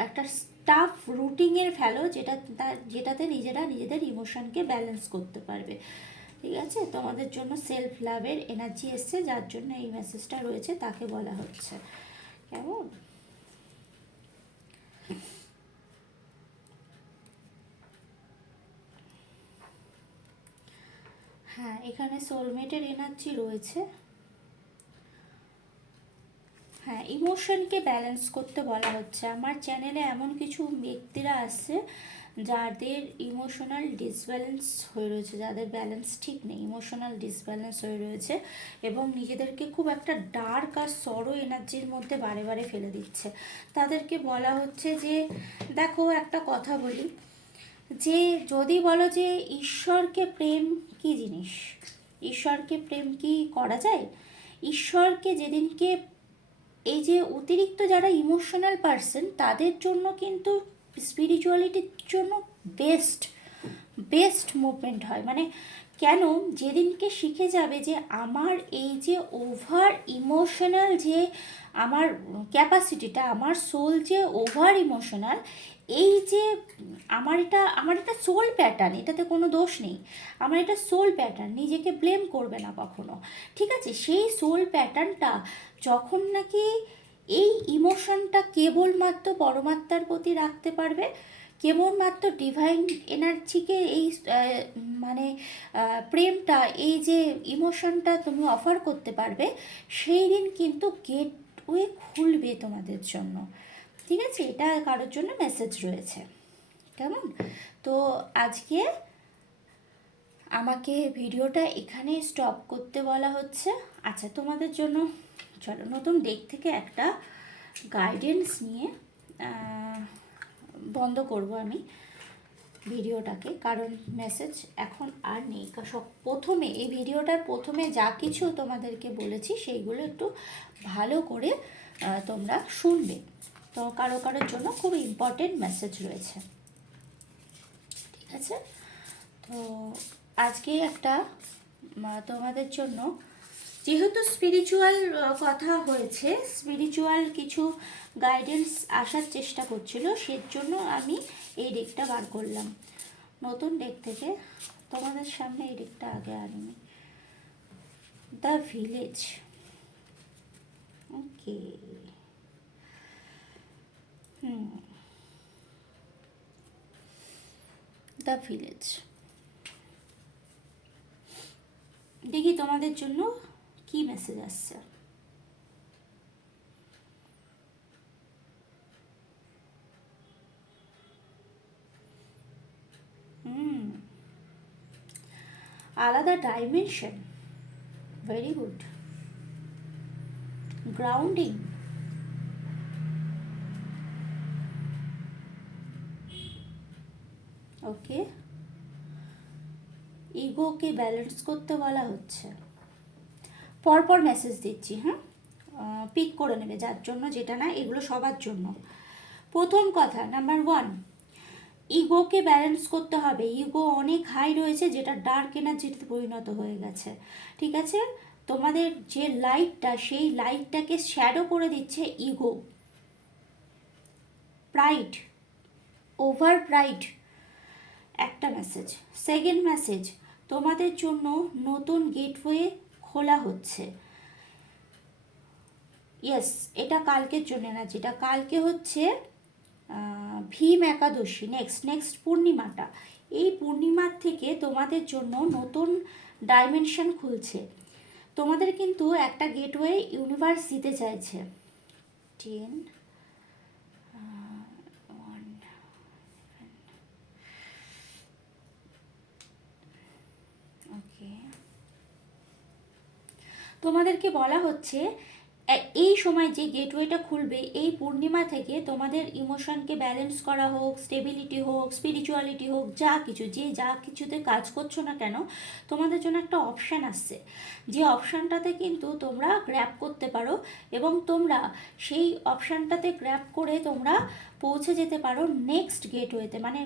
একটা স্টাফ রুটিনের ফেলো, যেটাতে নিজেরা নিজেদের ইমোশনকে ব্যালেন্স করতে পারবে। ঠিক আছে, তোমাদের জন্য সেলফ লাভের এনার্জি এসছে, যার জন্য এই মেসেজটা রয়েছে, তাকে বলা হচ্ছে। কেমন, হ্যাঁ এখানে সোলমেটের এনার্জি রয়েছে। হ্যাঁ, ইমোশনকে ব্যালেন্স করতে বলা হচ্ছে। আমার চ্যানেলে এমন কিছু ব্যক্তিরা আসছে যাদের ইমোশনাল ডিসব্যালেন্স হয়ে রয়েছে, যাদের ব্যালেন্স ঠিক নেই, ইমোশনাল ডিসব্যালেন্স হয়ে রয়েছে, এবং নিজেদেরকে খুব একটা ডার্ক আর সরো এনার্জির মধ্যে বারে বারে ফেলে দিচ্ছে। তাদেরকে বলা হচ্ছে যে দেখো একটা কথা বলি, যে যদি বলো যে ঈশ্বরকে প্রেম কি জিনিস, ঈশ্বরকে প্রেম কি করা যায়, ঈশ্বরকে যেদিনকে, এই যে অতিরিক্ত যারা ইমোশনাল পার্সন তাদের জন্য কিন্তু স্পিরিচুয়ালিটির জন্য বেস্ট বেস্ট মুভমেন্ট হয়। মানে কেন, যেদিনকে শিখে যাবে যে আমার এই যে ওভার ইমোশনাল যে আমার ক্যাপাসিটিটা, আমার সোল যে ওভার ইমোশনাল, এই যে আমার এটা সোল প্যাটার্ন, এটাতে কোনো দোষ নেই, আমার এটা সোল প্যাটার্ন, নিজেকে ব্লেম করবে না কখনো। ঠিক আছে, সেই সোল প্যাটার্নটা যখন নাকি এই ইমোশনটা কেবলমাত্র পরমাত্মার প্রতি রাখতে পারবে, কেবলমাত্র ডিভাইন এনার্জিকে এই মানে প্রেমটা, এই যে ইমোশনটা তুমি অফার করতে পারবে, সেই দিন কিন্তু গেটওয়ে খুলবে তোমাদের জন্য। ঠিক আছে, এটা কারোর জন্য মেসেজ রয়েছে। কেমন? তো আজকে আমাকে ভিডিওটা এখানে স্টপ করতে বলা হচ্ছে। আচ্ছা, তোমাদের জন্য চলো নতুন ডেক থেকে একটা গাইডেন্স নিয়ে বন্ধ করব আমি ভিডিওটাকে, কারণ মেসেজ এখন আর নেই। সব প্রথমে এই ভিডিওটার প্রথমে যা কিছু তোমাদেরকে বলেছি সেইগুলো একটু ভালো করে তোমরা শুনবে। তো কারো কারোর জন্য খুব ইম্পর্টেন্ট মেসেজ রয়েছে। ঠিক আছে, তো আজকে একটা তোমাদের জন্য, যেহেতু স্পিরিচুয়াল কথা হয়েছে, স্পিরিচুয়াল কিছু গাইডেন্স আসার চেষ্টা করছিল, সেজন্য আমি এই ডেকটা বার করলাম নতুন ডেক থেকে। তোমাদের সামনে এই ডেকটা আগে আনিনি। The village. Okay, the village. দেখি তোমাদের জন্য কি মেসেজ আসছে। আলাদা ডাইমেনশন, ভেরি গুড। গ্রাউন্ডিং, ওকে। ইগোকে ব্যালেন্স করতে বলা হচ্ছে। পরপর মেসেজ দিচ্ছি, হ্যাঁ, পিক করে নেবে যার জন্য যেটা না, এগুলো সবার জন্য। প্রথম কথা, নাম্বার 1, ইগোকে ব্যালেন্স করতে হবে। ইগো অনেক হাই রয়েছে, যেটা ডার্ক এনার্জিতে পরিণত হয়ে গেছে। ঠিক আছে, তোমাদের যে লাইটটা, সেই লাইটটাকে শ্যাডো করে দিচ্ছে ইগো। প্রাইড, ওভার প্রাইড, একটা মেসেজ। সেকেন্ড মেসেজ, তোমাদের জন্য নতুন গেটওয়ে খোলা হচ্ছে। ইয়েস, এটা কালকের জন্য না, যেটা কালকে হচ্ছে ভীম একাদশী, নেক্সট পূর্ণিমাটা। এই পূর্ণিমার থেকে তোমাদের জন্য নতুন ডাইমেনশন খুলছে। তোমাদের কিন্তু একটা গেটওয়ে ইউনিভার্স দিতে চাইছে। 10, 1, ওকে। তোমাদেরকে বলা হচ্ছে এই সময় যে গেটওয়েটা খুলবে, এই পূর্ণিমা থেকে তোমাদের ইমোশনকে ব্যালেন্স করা হোক, স্টেবিলিটি হোক, স্পিরিচুয়ালিটি হোক, যা কিছু, যে যা কিছুতে কাজ করছো না কেন, তোমাদের জন্য একটা অপশান আসছে। যে অপশানটাতে কিন্তু তোমরা গ্র্যাব করতে পারো, এবং তোমরা সেই অপশানটাতে গ্র্যাব করে তোমরা পৌঁছে যেতে পারো নেক্সট গেটওয়েতে, মানে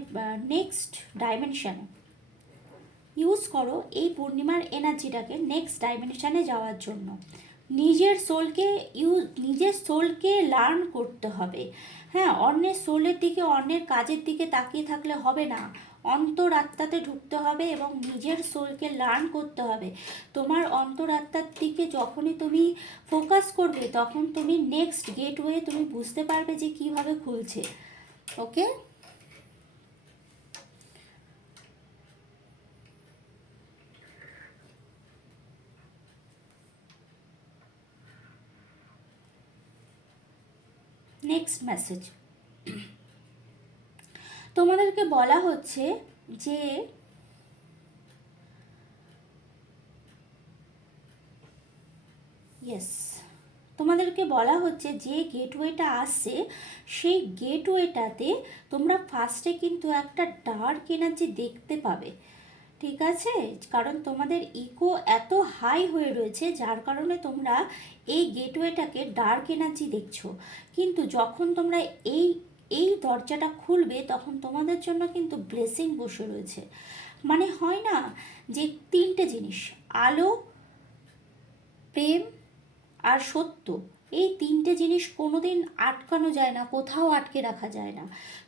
নেক্সট ডাইমেনশানে। ইউজ করো এই পূর্ণিমার এনার্জিটাকে নেক্সট ডাইমেনশানে যাওয়ার জন্য। নিজের সোলকে লার্ন করতে হবে। হ্যাঁ, অন্যের সোলের দিকে, অন্যের কাজের দিকে তাকিয়ে থাকলে হবে না। অন্তরাত্মাতে ঢুকতে হবে এবং নিজের সোলকে লার্ন করতে হবে। তোমার অন্তরাত্মার দিকে যখনই তুমি ফোকাস করবে, তখন তুমি নেক্সট গেটওয়ে তুমি বুঝতে পারবে যে কিভাবে খুলছে। ওকে, নেক্সট মেসেজ, তোমাদেরকে বলা হচ্ছে যে ইয়েস, তোমাদেরকে বলা হচ্ছে যে গেটওয়েটা আসছে, সেই গেটওয়েটাতে তোমরা ফার্স্টে কিন্তু একটা ডার্ক এনার্জি দেখতে পাবে। ঠিক আছে, কারণ তোমাদের ইগো এত হাই হয়ে রয়েছে, যার কারণে তোমরা এই গেটওয়েটাকে ডার্ক এনার্জি দেখছো। কিন্তু যখন তোমরা এই এই দরজাটা খুলবে, তখন তোমাদের জন্য কিন্তু ব্লেসিং বসে রয়েছে। মানে হয় না যে 3টে জিনিস, আলো, প্রেম আর সত্য, এই 3টে জিনিস কোনোদিন আটকানো যায় না, কোথাও আটকে রাখা যায় না।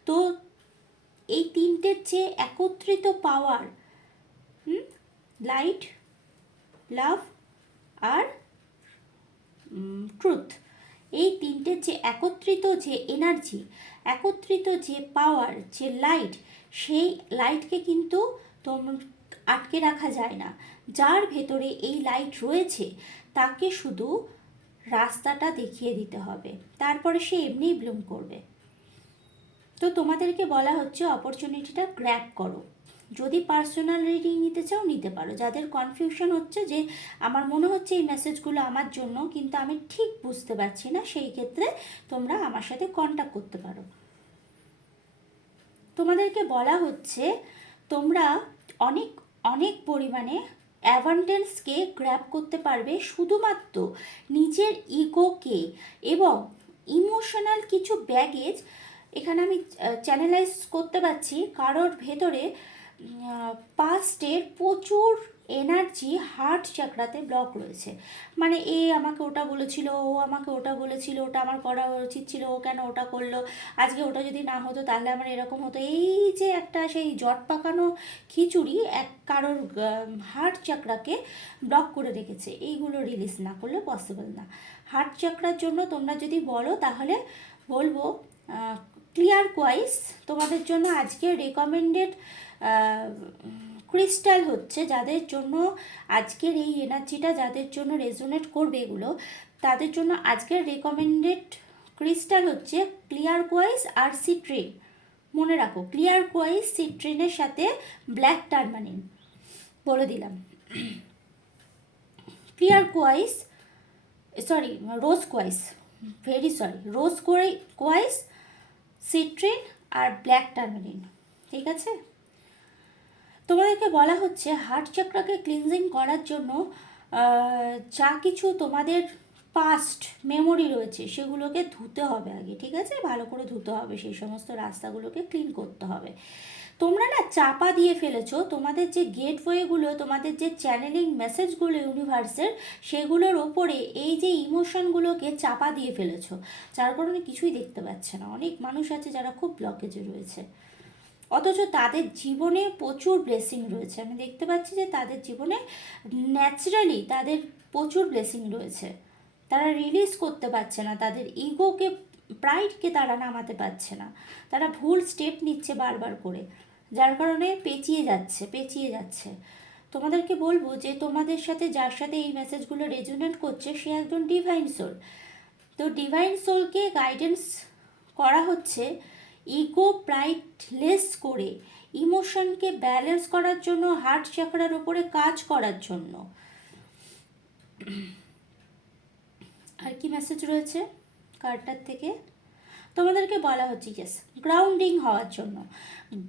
তো এই 3টের যে একত্রিত পাওয়ার, লাইট, লাভ আর ট্রুথ, এই তিনটের যে একত্রিত যে এনার্জি, একত্রিত যে পাওয়ার, যে লাইট, সেই লাইটকে কিন্তু আটকে রাখা যায় না। যার ভেতরে এই লাইট রয়েছে তাকে শুধু রাস্তাটা দেখিয়ে দিতে হবে, তারপরে সে এমনিই ব্লুম করবে। তো তোমাদেরকে বলা হচ্ছে অপরচুনিটিটা গ্র্যাব করো। যদি পার্সোনাল রিডিং নিতে চাও নিতে পারো। যাদের কনফিউশন হচ্ছে যে আমার মনে হচ্ছে এই মেসেজগুলো আমার জন্য কিন্তু আমি ঠিক বুঝতে পারছি না, সেই ক্ষেত্রে তোমরা আমার সাথে কন্ট্যাক্ট করতে পারো। তোমাদেরকে বলা হচ্ছে তোমরা অনেক অনেক পরিমাণে অ্যাভান্ডেন্সকে গ্র্যাব করতে পারবে শুধুমাত্র নিজের ইগোকে এবং ইমোশনাল কিছু ব্যাগেজ। এখানে আমি চ্যানেলাইজ করতে পারছি কারোর ভেতরে পাস্টের প্রচুর এনার্জি হার্ট চাকরাতে ব্লক রয়েছে। মানে এ আমাকে ওটা বলেছিল, ও আমাকে ওটা বলেছিল, ওটা আমার করা উচিত ছিল, ও কেন ওটা করলো, আজকে ওটা যদি না হতো তাহলে আমার এরকম হতো। এই যে একটা সেই জট পাকানো খিচুড়ি এক কারোর হার্ট চাকরাকে ব্লক করে রেখেছে, এইগুলো রিলিজ না করলে পসিবল না। হার্ট চাকরার জন্য তোমরা যদি বলো তাহলে বলবো ক্লিয়ার কোয়াইস তোমাদের জন্য আজকে রেকমেন্ডেড ক্রিস্টাল হচ্ছে। যাদের জন্য আজকের এই এনার্জিটা যাদের জন্য রেজোনেট করবে এগুলো, তাদের জন্য আজকের রেকমেন্ডেড ক্রিস্টাল হচ্ছে ক্লিয়ার কোয়াইস আর সিট্রিন। মনে রাখো, ক্লিয়ার কোয়াইস সিট্রিনের সাথে ব্ল্যাক টারমালিন বলে দিলাম। ক্লিয়ার কোয়াইস, সরি রোজ কোয়াইস, ভেরি সরি, রোজ কোয়াইস, সিট্রিন আর ব্ল্যাক টারমালিন। ঠিক আছে, তোমাদেরকে বলা হচ্ছে হার্ট চক্রকে ক্লিনজিং করার জন্য যা কিছু তোমাদের পাস্ট মেমোরি রয়েছে সেগুলোকে ধুতে হবে আগে। ঠিক আছে, ভালো করে ধুতে হবে, সেই সমস্ত রাস্তাগুলোকে ক্লিন করতে হবে। তোমরা না চাপা দিয়ে ফেলেছো তোমাদের যে গেটওয়েগুলো, তোমাদের যে চ্যানেলিং মেসেজগুলো ইউনিভার্সের, সেগুলোর ওপরে এই যে ইমোশনগুলোকে চাপা দিয়ে ফেলেছো, যার কারণে কিছুই দেখতে পাচ্ছে না। অনেক মানুষ আছে যারা খুব ব্লকেজে রয়েছে, অথচ তাদের জীবনে প্রচুর ব্লেসিং রয়েছে। আমি দেখতে পাচ্ছি যে তাদের জীবনে ন্যাচারালি তাদের প্রচুর ব্লেসিং রয়েছে। তারা রিলিজ করতে পারছে না, তাদের ইগোকে, প্রাইডকে তারা নামাতে পারছে না। তারা ভুল স্টেপ নিচ্ছে বারবার করে, যার কারণে পেঁচিয়ে যাচ্ছে। তোমাদেরকে বলবো যে তোমাদের সাথে যার সাথে এই মেসেজগুলো রেজোনেট করছে সে একজন ডিভাইন সোল। তো ডিভাইন সোলকে গাইডেন্স করা হচ্ছে ইগো প্রাইড লেস করে ইমোশনকে ব্যালেন্স করার জন্য, হার্ট চাকরার উপরে কাজ করার জন্য। আর কি মেসেজ রয়েছে কার্ডটার থেকে? তোমাদেরকে বলা হচ্ছে ইয়েস, গ্রাউন্ডিং হওয়ার জন্য।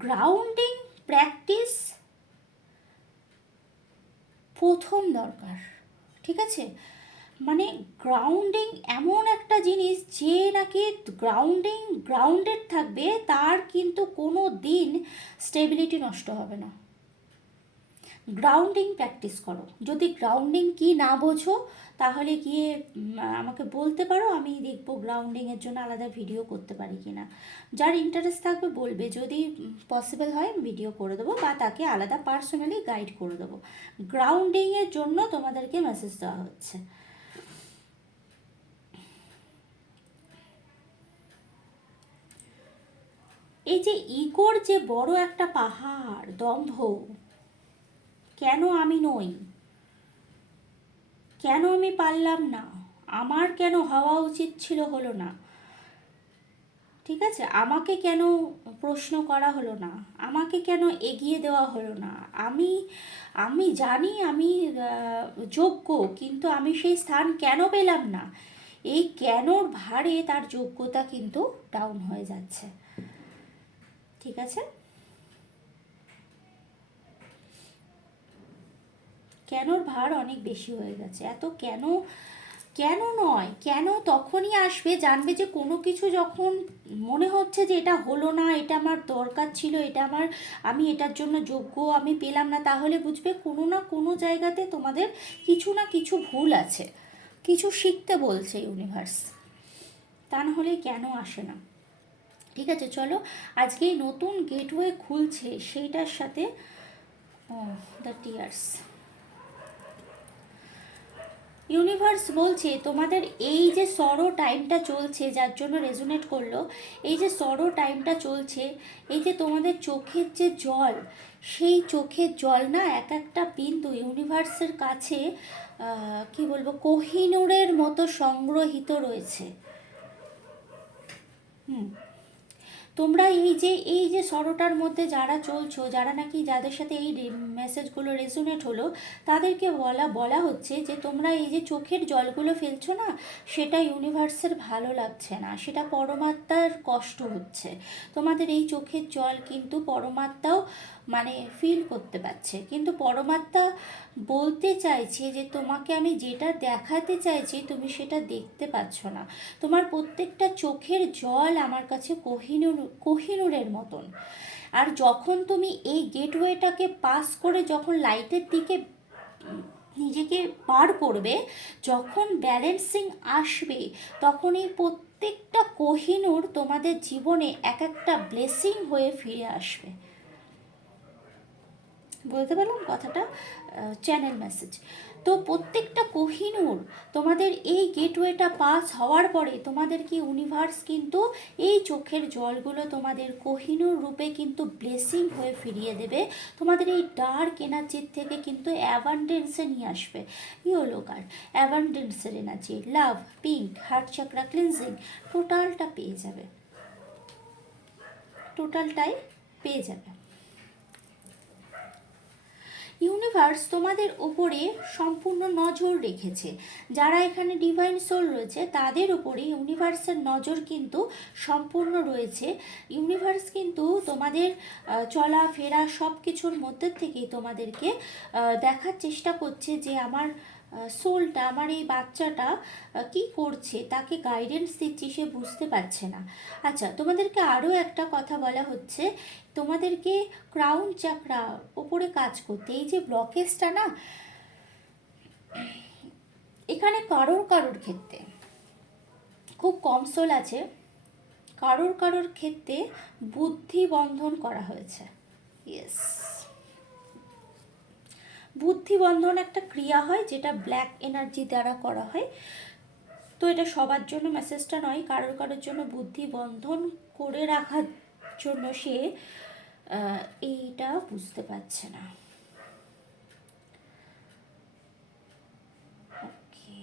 গ্রাউন্ডিং প্র্যাকটিস প্রথম দরকার। ঠিক আছে, মানে গ্রাউন্ডিং এমন একটা জিনিস যে নাকি গ্রাউন্ডেড থাকবে, তার কিন্তু কোনো দিন স্টেবিলিটি নষ্ট হবে না। গ্রাউন্ডিং প্র্যাকটিস করো। যদি গ্রাউন্ডিং কি না বোঝো তাহলে গিয়ে আমাকে বলতে পারো, আমি দেখবো গ্রাউন্ডিংয়ের জন্য আলাদা ভিডিও করতে পারি কি না। যার ইন্টারেস্ট থাকবে বলবে, যদি পসিবল হয় ভিডিও করে দেবো বা তাকে আলাদা পার্সোনালি গাইড করে দেবো। গ্রাউন্ডিংয়ের জন্য তোমাদেরকে মেসেজ দেওয়া হচ্ছে। এই যে ইগোর যে বড় একটা পাহাড়, দম্ভ, কেন আমি নই, কেন আমি পারলাম না, আমার কেন হওয়া উচিত ছিল হলো না, ঠিক আছে, আমাকে কেন প্রশ্ন করা হলো না, আমাকে কেন এগিয়ে দেওয়া হলো না, আমি আমি জানি আমি যোগ্য, কিন্তু আমি সেই স্থান কেন পেলাম না। এই কেনর ভারে তার যোগ্যতা কিন্তু ডাউন হয়ে যাচ্ছে। ঠিক আছে, কেনর ভার অনেক বেশি হয়ে গেছে। এত কেন কেন নয়, কেন তখনই আসবে জানবে যে কোনো কিছু যখন মনে হচ্ছে যে এটা হলো না, এটা আমার দরকার ছিল, এটা আমার, আমি এটার জন্য যোগ্য, আমি পেলাম না, তাহলে বুঝবে কোনো না কোনো জায়গাতে তোমাদের কিছু না কিছু ভুল আছে, কিছু শিখতে বলছে ইউনিভার্স। তা না হলে কেন আসে না। ঠিক আছে, চলো আজকে এই নতুন গেটওয়ে খুলছে সেইটার সাথে দ্য টিয়ার্স। ইউনিভার্স বলছে তোমাদের এই যে সরো টাইমটা চলছে, যার জন্য রেজোনেট করলো, এই যে সরো টাইমটা চলছে, এই যে তোমাদের চোখের যে জল, সেই চোখের জল না এক একটা বিন্দু ইউনিভার্সের কাছে কি বলবো, কোহিনূরের মতো সংগ্রহিত রয়েছে। হুম, তোমরা এই যে সরোটার মধ্যে যারা চলছো, যারা নাকি যাদের সাথে এই মেসেজগুলো রেজোনেট হলো, তাদেরকে বলা হচ্ছে যে তোমরা এই যে চোখের জলগুলো ফেলছো না, সেটা ইউনিভার্সের ভালো লাগছে না, সেটা পরমাত্মার কষ্ট হচ্ছে। তোমাদের এই চোখের জল কিন্তু পরমাত্মাও মানে ফিল করতে পারছে, কিন্তু পরমাত্মা বলতে চাইছে যে তোমাকে আমি যেটা দেখাতে চাইছি তুমি সেটা দেখতে পাচ্ছ না। তোমার প্রত্যেকটা চোখের জল আমার কাছে কোহিনূরের মতন। আর যখন তুমি এই গেটওয়েটাকে পাস করে যখন লাইটের দিকে নিজেকে পার করবে, যখন ব্যালেন্সিং আসবে, তখন এই প্রত্যেকটা কোহিনূর তোমাদের জীবনে এক একটা ব্লেসিং হয়ে ফিরে আসবে। বলতে পারলাম কথাটা? Channel message. তো প্রত্যেকটা কোহিনূর তোমাদের এই গেটওয়েটা পাস হওয়ার পরে তোমাদেরকে ইউনিভার্স কিন্তু এই চোখের জলগুলো তোমাদের কোহিনূর রূপে কিন্তু ব্লেসিং হয়ে ফিরিয়ে দেবে। তোমাদের এই ডার্ক এনার্জির থেকে কিন্তু অ্যাবান্ডেন্সে নিয়ে আসবে। ইয়েলো কার্ড, অ্যাবান্ডেন্সের এনার্জি, লাভ, পিঙ্ক, হার্ট চাকরা ক্লিনজিং, টোটালটা পেয়ে যাবে, টোটালটাই পেয়ে যাবে। ইউনিভার্স তোমাদের উপরে সম্পূর্ণ নজর রেখেছে। যারা এখানে ডিভাইন সোল রয়েছে তাদের উপরে ইউনিভার্সের নজর কিন্তু সম্পূর্ণ রয়েছে। ইউনিভার্স কিন্তু তোমাদের চলাফেরা সব কিছুর মধ্যে থেকেই তোমাদেরকে দেখার চেষ্টা করছে যে আমার সোলটা, আমার এই বাচ্চাটা কি করছে, তাকে গাইডেন্স দিচ্ছি, সে বুঝতে পারছে না। আচ্ছা, তোমাদেরকে আরও একটা কথা বলা হচ্ছে, তোমাদেরকে ক্রাউন চাকরা ওপরে কাজ করতে, এই যে ব্লকেজটা না, এখানে কারোর ক্ষেত্রে খুব কম সোল আছে, কারোর ক্ষেত্রে বুদ্ধি বন্ধন করা হয়েছে। ইয়েস, বুদ্ধি বন্ধন একটা ক্রিয়া হয় যেটা ব্ল্যাক এনার্জি দ্বারা করা হয়। তো এটা সবার জন্য মেসেজটা নয়, কারোর জন্য বুদ্ধি বন্ধন করে রাখার জন্য সে এইটা বুঝতে পারছে না। ওকে,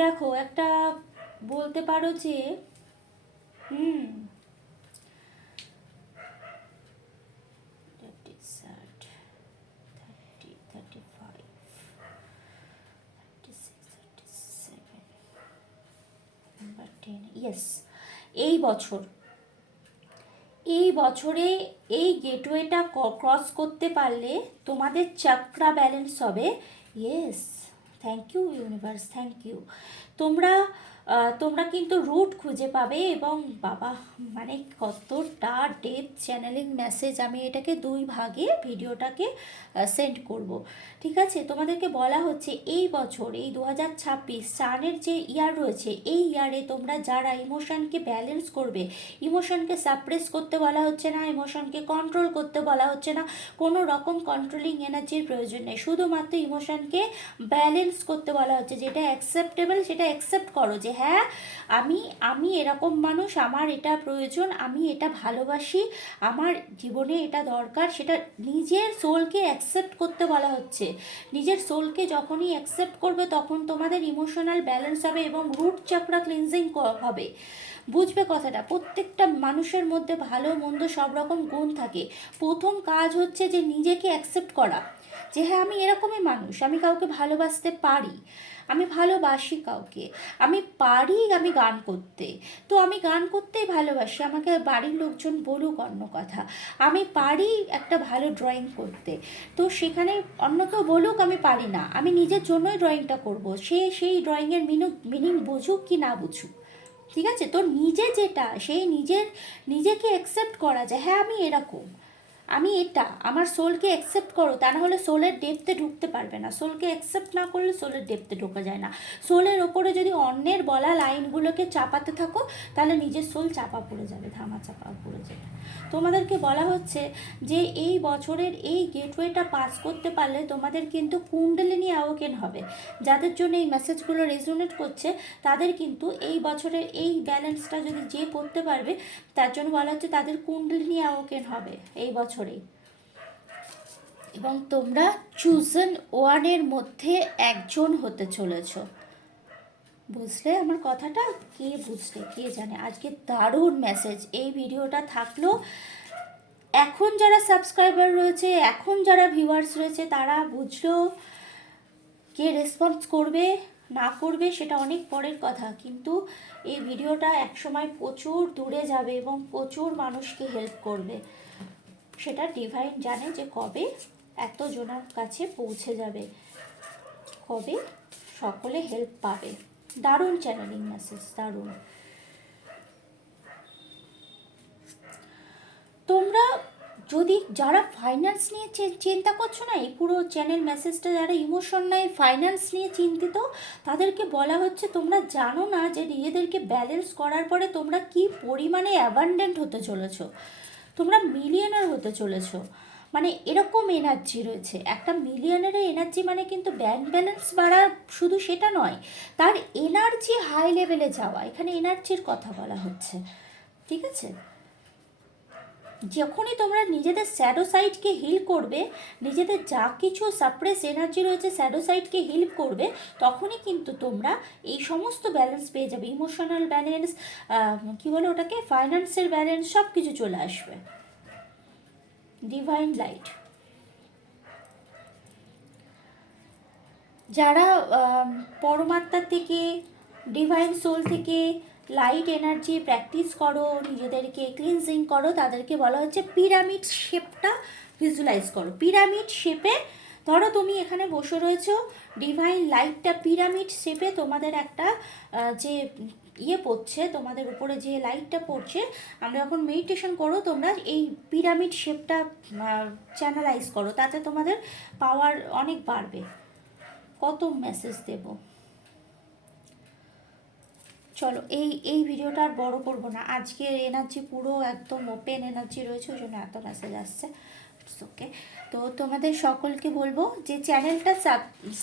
দেখো একটা বলতে পারো যে হুম, ইয়েস, এই বছর, এই বছরে এই গেটওয়েটা ক্রস করতে পারলে তোমাদের চাকরা ব্যালেন্স হবে। Yes, thank you universe, thank you. তোমরা তোমরা কিন্তু রুট খুঁজে পাবে। এবং বাবা, মানে কতটা ডেপথ চ্যানেলিং মেসেজ, আমি এটাকে দুই ভাগে ভিডিওটাকে সেন্ড করব। ঠিক আছে, তোমাদেরকে বলা হচ্ছে এই বছর, এই 2026 সানের যে ইয়ার রয়েছে, এই ইয়ারে তোমরা যারা ইমোশনকে ব্যালেন্স করবে, ইমোশনকে সাপ্রেস করতে বলা হচ্ছে না, ইমোশনকে কন্ট্রোল করতে বলা হচ্ছে না, কোনো রকম কন্ট্রোলিং এনার্জির প্রয়োজন নেই, শুধুমাত্র ইমোশনকে ব্যালেন্স করতে বলা হচ্ছে। যেটা অ্যাকসেপ্টেবল সেটা অ্যাকসেপ্ট করো, যে হ্যাঁ আমি আমি এরকম মানুষ, আমার এটা প্রয়োজন, আমি এটা ভালোবাসি, আমার জীবনে এটা দরকার, সেটা নিজের সোলকে অ্যাকসেপ্ট করতে বলা হচ্ছে। নিজের সোলকে যখনই অ্যাকসেপ্ট করবে তখন তোমাদের ইমোশনাল ব্যালেন্স হবে এবং রুট চাকরা ক্লিনজিং হবে। বুঝবে কথাটা, প্রত্যেকটা মানুষের মধ্যে ভালো মন্দ সব রকম গুণ থাকে। প্রথম কাজ হচ্ছে যে নিজেকে অ্যাকসেপ্ট করা, যে হ্যাঁ আমি এরকমই মানুষ, আমি কাউকে ভালোবাসতে পারি, আমি ভালোবাসি কাউকে, আমি পারি আমি গান করতে, তো আমি গান করতেই ভালোবাসি, আমাকে বাড়ির লোকজন বলুক অন্য কথা, আমি পারি একটা ভালো ড্রয়িং করতে, তো সেখানে অন্য কেউ বলুক আমি পারি না, আমি নিজের জন্যই ড্রয়িংটা করব, সে সেই ড্রয়িংয়ের মিনিং বুঝুক কি না বুঝুক। ঠিক আছে? তোর নিজে যেটা, সেই নিজেকে অ্যাকসেপ্ট করা যায়, হ্যাঁ আমি এরকম, আমি এটা, আমার সোলকে অ্যাকসেপ্ট করো, তা না হলে সোলের ডেপথে ঢুকতে পারবে না। সোলকে অ্যাকসেপ্ট না করলে সোলের ডেপথে ঢোকা যায় না। সোলের ওপরে যদি অন্যের বলা লাইনগুলোকে চাপাতে থাকো, তাহলে নিজের সোল চাপা পড়ে যাবে, ধামা চাপা পড়ে যাবে। তোমাদেরকে বলা হচ্ছে যে এই বছরের এই গেটওয়েটা পাস করতে পারলে তোমাদের কিন্তু কুণ্ডলিনী অ্যাওয়েকেন হবে। যাদের জন্য এই মেসেজগুলো রেজোনেট করছে, তাদের কিন্তু এই বছরের এই ব্যালেন্সটা যদি যে করতে পারবে, তার জন্য বলা হচ্ছে তাদের কুণ্ডলিনী অ্যাওয়েকেন হবে এই বছরেই। এবং তোমরা চুজেন ওয়ানের মধ্যে একজন হতে চলেছ। বুঝলে আমার কথাটা? কে বুঝলে কে জানে। আজকে দারুণ মেসেজ। এই ভিডিওটা থাকলো, এখন যারা সাবস্ক্রাইবার রয়েছে, এখন যারা ভিউয়ার্স রয়েছে, তারা বুঝলো। কে রেসপন্স করবে না করবে সেটা অনেক পরের কথা, কিন্তু এই ভিডিওটা একসময় প্রচুর দূরে যাবে এবং প্রচুর মানুষকে হেল্প করবে। সেটা ডিভাইন জানে যে কবে এতজনের কাছে পৌঁছে যাবে, কবে সকলে হেল্প পাবে। দারুণ চ্যানেলিং মেসেজ, দারুণ। তোমরা যদি যারা ফাইন্যান্স নিয়ে চিন্তা করছো না, এই পুরো চ্যানেল মেসেজটা যারা ইমোশন নেয় ফাইন্যান্স নিয়ে চিন্তিত, তাদেরকে বলা হচ্ছে তোমরা জানো না যে নিজেদেরকে ব্যালেন্স করার পরে তোমরা কি পরিমাণে অ্যাবান্ডেন্ট হতে চলেছো, তোমরা মিলিয়নার হতে চলেছো। মানে এরকম এনার্জি রয়েছে। একটা মিলিয়নারের এনার্জি মানে কিন্তু ব্যাংক ব্যালেন্স বাড়া শুধু সেটা নয়, তার এনার্জি হাই লেভেলে যাওয়া, এখানে এনার্জির কথা বলা হচ্ছে। ঠিক আছে? যখনই তোমরা নিজেদের স্যাডো সাইডকে হিল করবে, নিজেদের যা কিছু সাপ্রেস এনার্জি রয়েছে স্যাডো সাইডকে হিল করবে, তখনই কিন্তু তোমরা এই সমস্ত ব্যালেন্স পেয়ে যাবে। ইমোশনাল ব্যালেন্স, কী বলে ওটাকে, ফাইন্যান্সের ব্যালেন্স, সব কিছু চলে আসবে। Divine light. যারা পরমাত্মার থেকে, ডিভাইন সোল থেকে লাইট এনার্জি প্র্যাকটিস করো, নিজেদেরকে ক্লিনজিং করো, তাদেরকে বলা হচ্ছে পিরামিড শেপটা ভিজুয়ালাইজ করো। পিরামিড শেপে, ধরো তুমি এখানে বসে রয়েছো, ডিভাইন লাইটটা পিরামিড শেপে তোমাদের একটা যে ইয়ে পড়ছে, তোমাদের উপরে যে লাইটটা পড়ছে, আমরা যখন মেডিটেশন করো তোমরা এই পিরামিড শেপটা চ্যানেলাইজ করো, তাতে তোমাদের পাওয়ার অনেক বাড়বে। কত মেসেজ দেব। চলো এই ভিডিওটা আর বড় করবো না। আজকের এনার্জি পুরো একদম ওপেন এনার্জি রয়েছে, ওই জন্য এত মেসেজ আসছে। ওকে, তো তোমাদের সকলকে বলবো যে চ্যানেলটা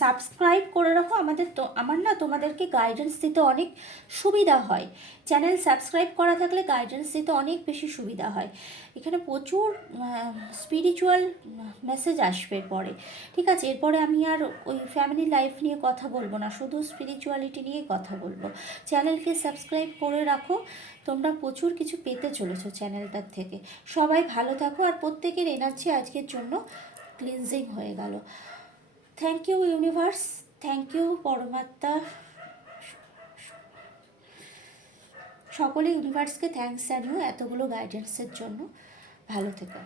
সাবস্ক্রাইব করে রাখো। আমার না তোমাদেরকে গাইডেন্স দিতে অনেক সুবিধা হয়। চ্যানেল সাবস্ক্রাইব করা থাকলে গাইডেন্স দিতে অনেক বেশি সুবিধা হয়। এখানে প্রচুর স্পিরিচুয়াল মেসেজ আসবে পরে। ঠিক আছে, এরপরে আমি আর ওই ফ্যামিলি লাইফ নিয়ে কথা বলবো না, শুধু স্পিরিচুয়ালিটি নিয়ে কথা বলবো। চ্যানেলকে সাবস্ক্রাইব করে রাখো, তোমরা প্রচুর কিছু পেতে চলেছো চ্যানেলটার থেকে। সবাই ভালো থাকো, আর প্রত্যেকের এনার্জি আজকের জন্য ক্লিনজিং হয়ে গেল। Thank you universe, thank you পরমাত্মা, সকলে ইউনিভার্সকে থ্যাঙ্কস জানিও এতগুলো গাইডেন্সের জন্য। ভালো থেকো।